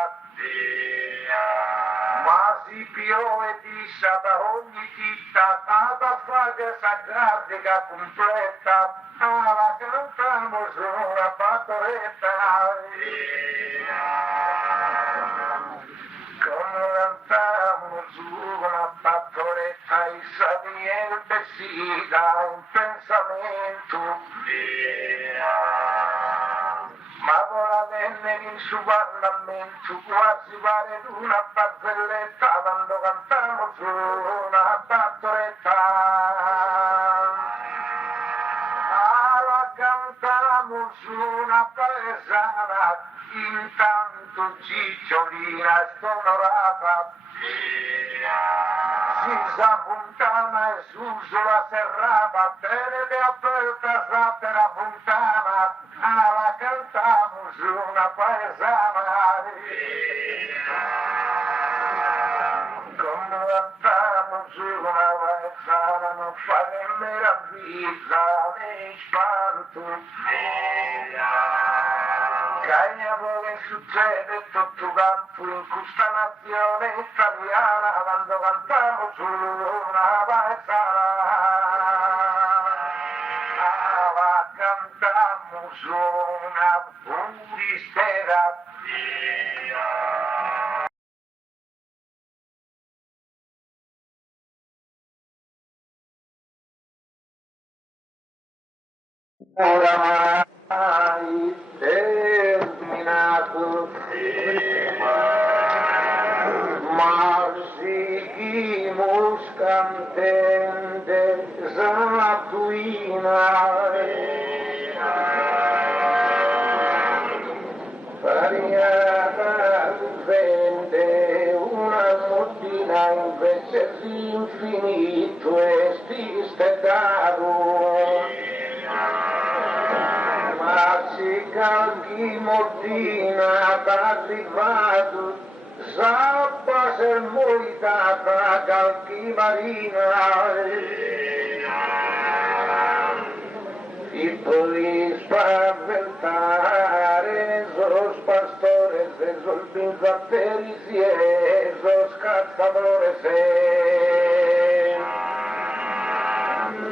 ma si piove di da ogni città ad fare sagrada completa la cantamos una paperetta come cantamos una paperetta e sabiente si dà un pensamento ma ora venne in su parlamento quasi pare una barzelletta quando cantiamo su una battoretta la cantiamo su una paesana intanto cicciolina sonorata si s'appuntana e su sulla serrata tenete aperta sa per la fontana la cantamo su una paesana come cantamo su una paesana non fare meraviglia né spanto Cagna che succede tutto quanto in questa nazione italiana quando cantiamo su una paesana cantiamo su una puristera oramai terminato, ma seguimos cantando Zatuina. Faria vende una mottina invece l'infinito esiste caro, ma si calchi mottina d'arrivato, sappa se moritata calchi marina. Y podéis spaventare esos pastores, esos pinzateris y esos cazadores.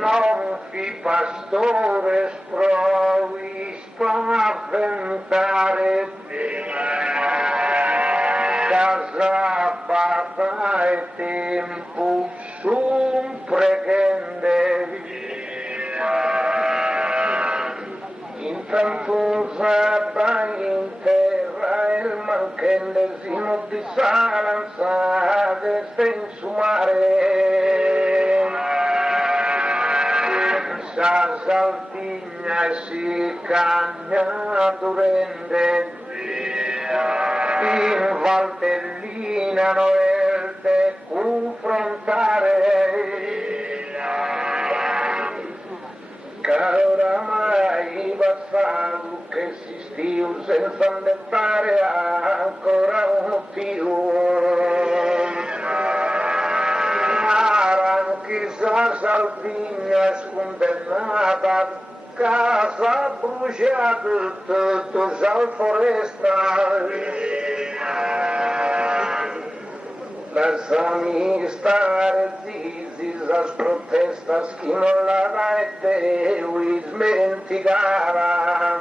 Non fi pastores provis spaventare, casa bata e tempus sum pregende. Intanto usata in terra il manchellesimo di Salanza desde in su mare. Sa saltigna e si cagna durende, in Valtellina Noel te confrontare. Che oramai passato che si stiu senza andettare ancora un motivo. Maran chissà Salvigna scondennata, casa bruciata, tutto sal foresta. Lasciami stare zizi, las protestas chi non la rete lui smentigava.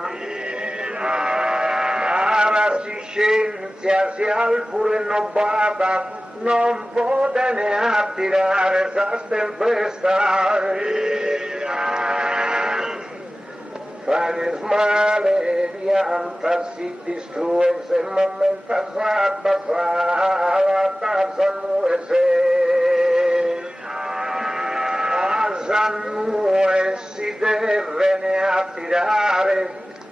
La scienza si alpure nobata, non potene attirare sa tempesta. Fare male pianta si distrue se momenta sabba fa la tazza nuese. Nue si deve ne attirare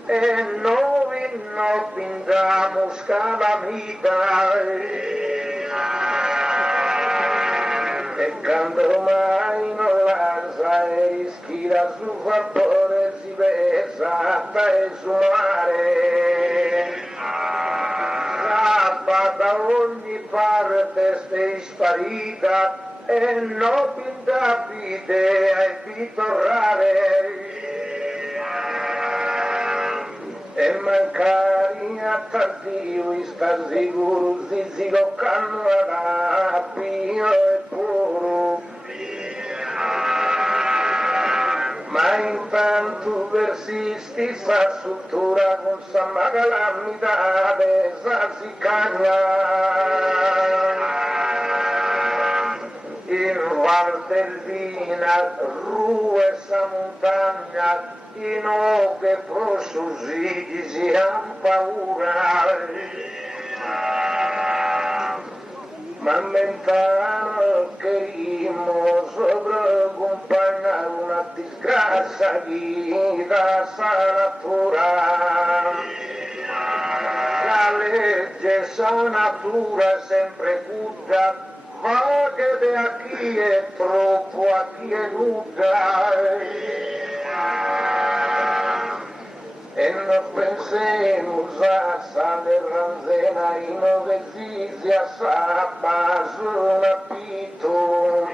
e noi non pingiamo scalamita. E quando mai non la sai schira su vapore si pesa e su mare. Sabba da ogni parte stai sparita e non pintapite ai pitorrare. E mancari a tardivo sta sicuro si toccano a pio e puro. Ma intanto persisti sa struttura con sa magalamita sa si cagna. In Valtellina, rue sa montagna, in che prosugiti si han paura. Ma mentano che imo sopra compagna una disgrazia chi da sa natura. La legge sa natura sempre cutta, ma che da chi è troppo a chi è nuda. E non pensemos a sale ranzena in ove si a sabba su un appito.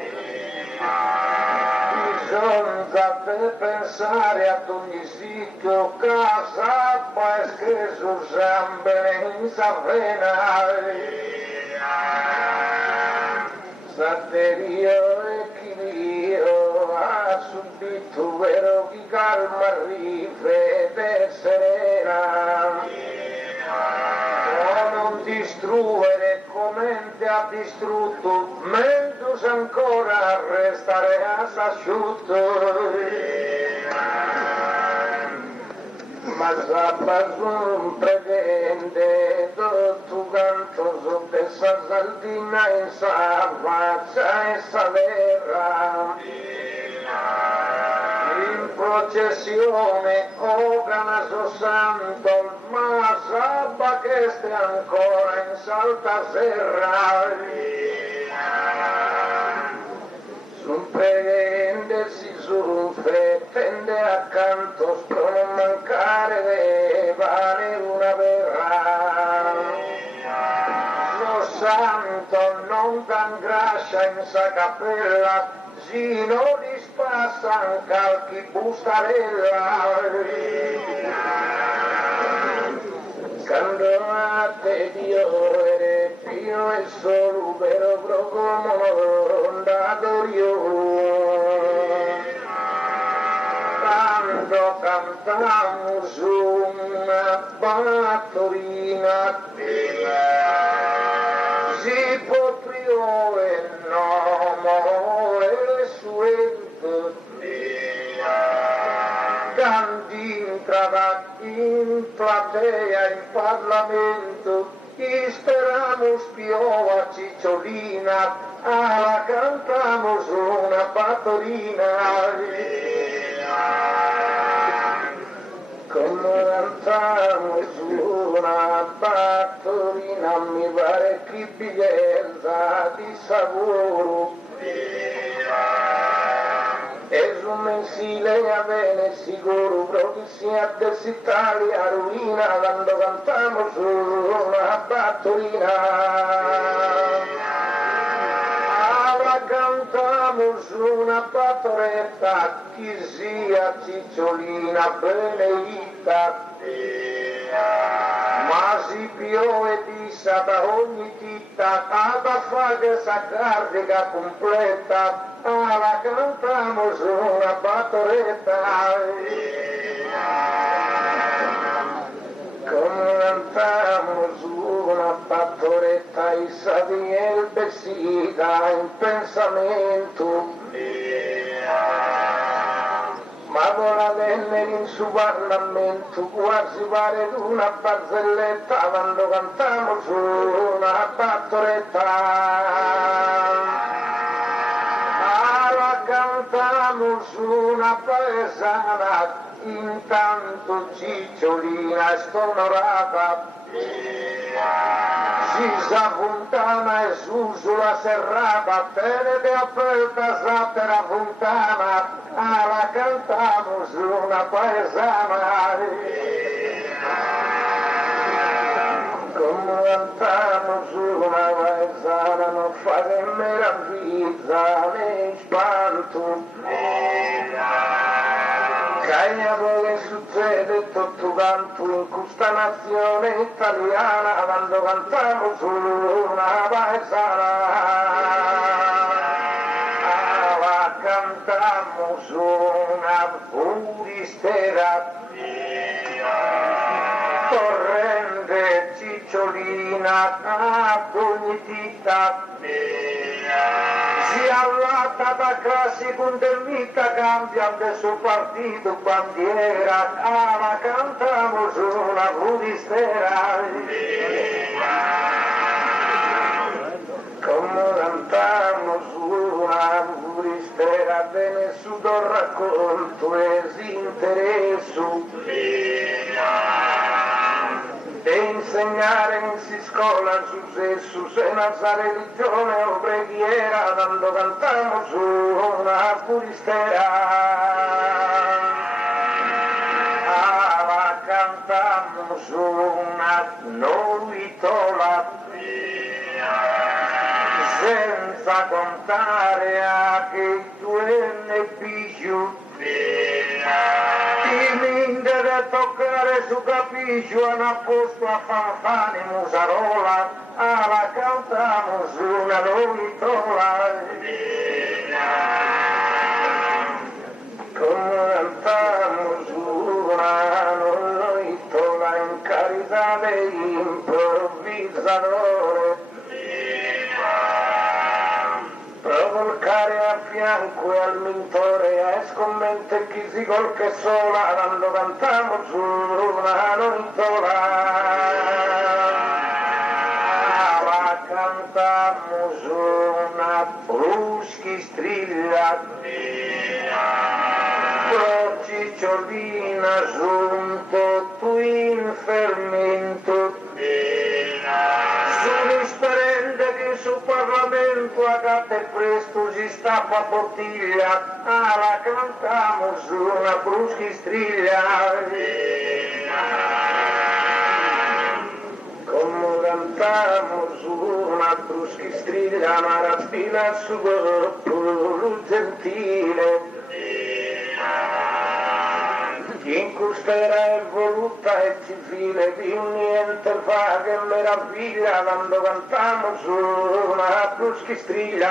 Bisogna per pensare ad ogni sito che sabba è scriso sempre in savena. Satterio e chilio ha subito vero chi calma riflette serena. Non distruggere come ti ha distrutto, mentre ancora restare asciutto. ma sabas un pretende tu canto su essa saldina essa faccia essa verrà in processione o canaso santo ma sabba che stia ancora in salta serra sun prendersi su tende accanto per non mancare vale una verrà lo santo non dan grascia in sa cappella sino li spassan calchi bustarella quando a te Dio ere pio e solo vero progomo dato io quando cantamos una battorina si potrio e nomo e suelto canti entrava in platea in Parlamento y speramos piova cicciolina cantamos una battorina come cantamos una battorina mi pare che bellezza di sapore es un mensile a bene sicuro proprio sia d'Italia ruina quando cantamos una battorina cantamos una battoretta che sia cicciolina benedita ma si piove di da ogni ditta da fare sa carica completa la cantamos una battoretta come cantamos una battoretta y sabía el vestida en pensamiento ma vola vennere in su parlamento quasi pare una barzelletta quando cantamos una battoretta la cantamos una paesana intanto cicciolina stonorata si s'affontana e su sulla serrata tenete aperta satera fontana la cantamos una paesana come cantamos una paesana non fate meraviglia né spanto Cagliavo che succede tutto quanto in questa nazione italiana quando cantiamo su una paesana cantiamo su una furistera corrente cicciolina cognitita si allata da classe condemnita cambiando il suo partito bandiera la cantamos una furistera come cantamos una furistera bene su do racconto e si interesso e insegnare in si scuola su sesso se non sa religione o preghiera quando cantiamo su una furistera la cantiamo su una novitola senza contare a che due ne pigiu mi deve toccare su capiscio a posto a fanfani musarola la cantamos una novitola come cantamos una novitola in carità dell'improvvisadore provolcare a fianco fianco e al mintore, scommente chi si col che sola, quando cantiamo su una noitola. La cantiamo su una bruschi strilla, cicciolina giunto tu in fermento, su risparente che sul Parlamento a gatte presto si stappa bottiglia, la cantiamo su una bruschi striglia. Come cantiamo su una bruschi striglia, ma rabbina su corpo gentile. In custera è voluta e civile, più niente fa che meraviglia quando cantiamo su una bruschi striglia.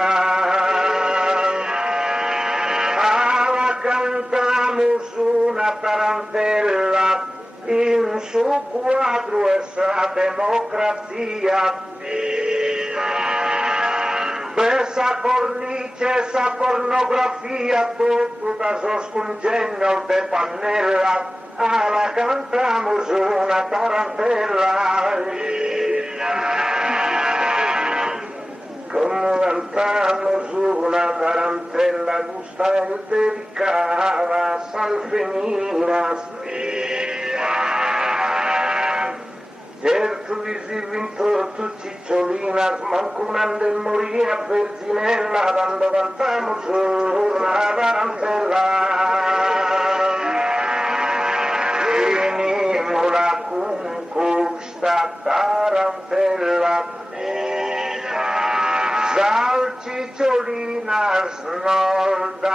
La cantiamo su una tarantella, in suo quadro è sa democrazia. Sa cornice, sa pornografia, tutto da soscungegno de pannella, la cantiamo su una tarantella. Come cantiamo su una tarantella, gusta e delicata, salfemina. Certo vi si vinto tu cicciolina, smancunando il morire a verginella, quando cantiamo su una tarantella. Finimola con questa tarantella, salcicciolina snorda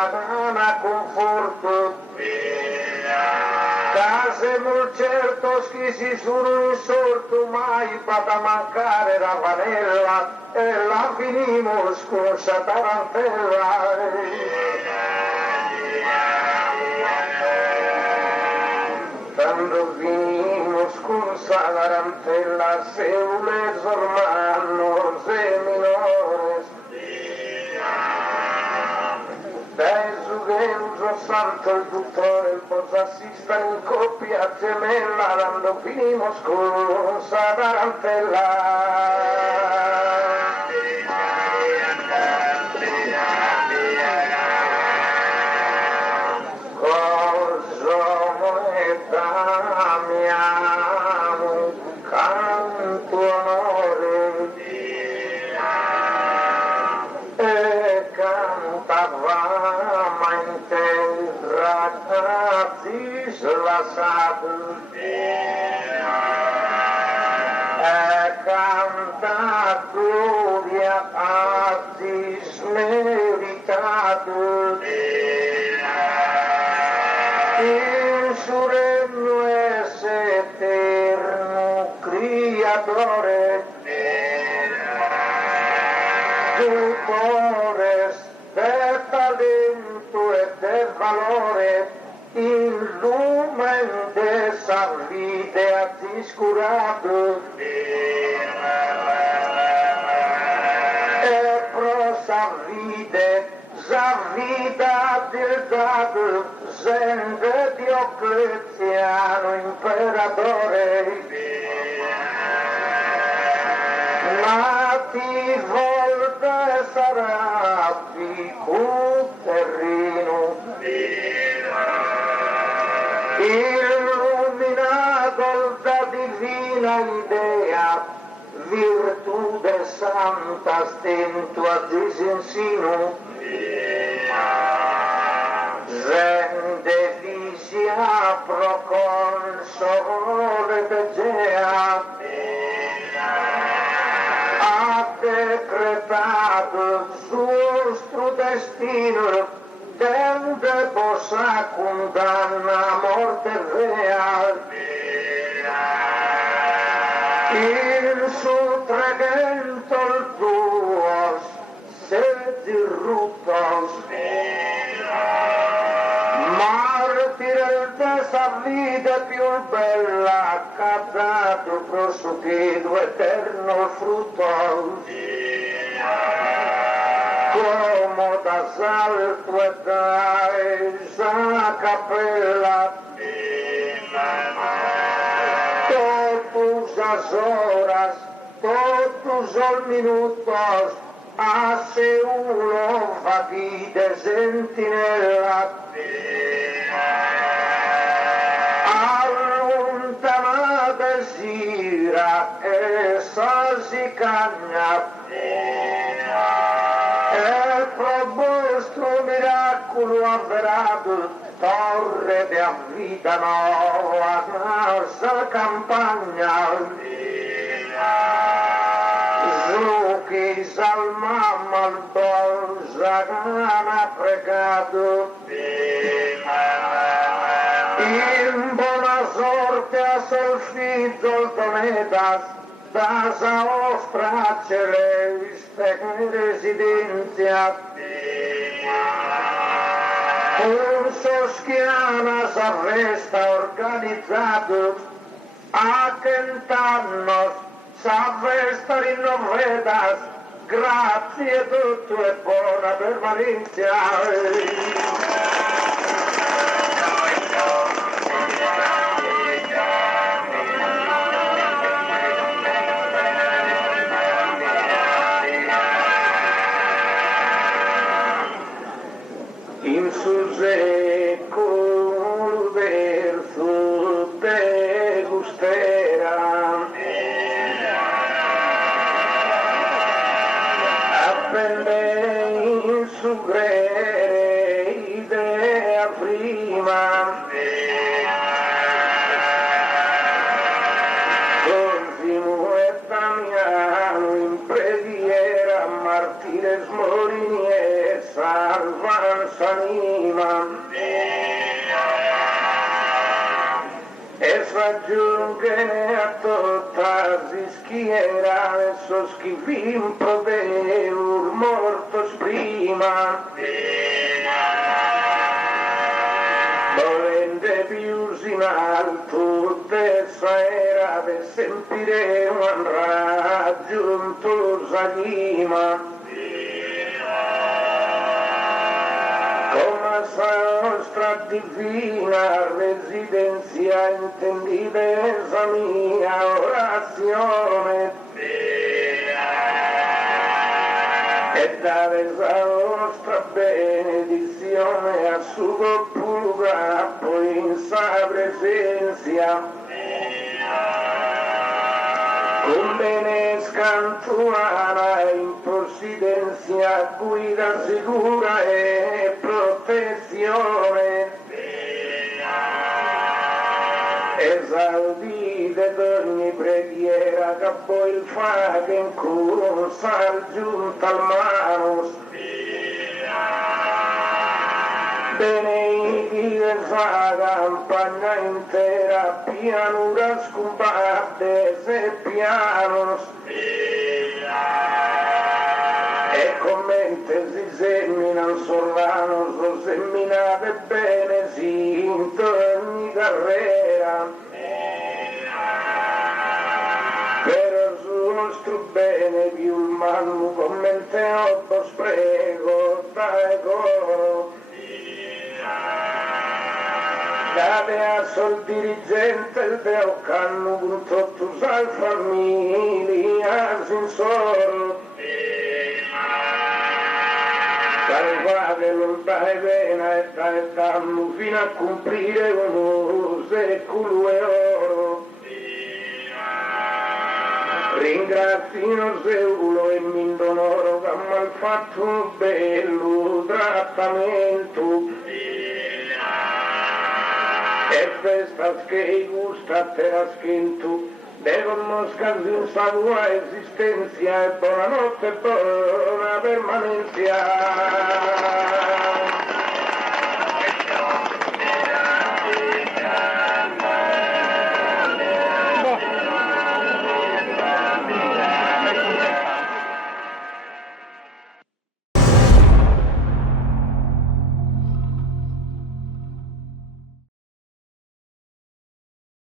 una conforto. Case mol certo che si sono insorto mai per mancare la panella e la finimo scorsa tarantella. Quando finimo scorsa tarantella se vuole sormanno se minore. Penso che uso santo il dottore, il possa assistere in coppia gemella, quando finimo scorsa tarantella. Cosa e damiamo canto onore e cantava ragazzi slasati e canta gloria a dismeritato il suo regno è eterno creatore tutore del talento e del valore il lume de sa vita discurato e pro sa vita del dato sente Diocleziano imperatore ma ti volta sarà più terreno illuminato da divina idea virtude santa stento a disinsino rende visia proconsole degea ha decretato suo destino tende possa condanna a morte real il suo tregento il tuo se dirruptos martire dessa vita più bella cadato prosupido eterno frutto come da salto e da esa capella todas as horas, todos os minutos a Seulo fati de sentinella allontanata sira essa si cagna e proposto miracolo avverato torre de vita nova nostra campagna Zucchi salmam al bolsa gana pregato in buona sorte a solfizzo dometas da sa ostra celeste residenzia un soschiana s'arresta organizzato a cent'annos s'arresta rinnovetas grazie tutto e buona permanenza in su secolo verso te gustera appende in su grere idea prima Cosimo e Damiano in preghiera martires morinier salvan s'anima e s'aggiunge a tutta si schiera e so schifin proveur mortos prima volente più in alto dessa era de sempire un raggiunto s'anima come sa nostra divina residenza intendidesa mia orazione e dare la nostra benedizione a suo pura poi in sa presenza con bene scantuana in presidenza guida sicura e protezione esaudite d'ogni preghiera che poi il fa che in culo sal giunta al manus benediti sa campagna intera pianura scombatte se pianos e commente si seminano sorvano so seminate bene si in ogni carriera per il nostro bene più il manno commente otto sprego dai coro date a sol dirigente il deo canno con tutto sal famiglia sin solo salvate non dai pena e dai danno fino a cumplire con secolo e oro ringrazio Seulo e Mindonoro che mi ha fatto un bello trattamento e festa che gusta te la schinto devono scandire sa tua esistenza e buonanotte e buona permanenza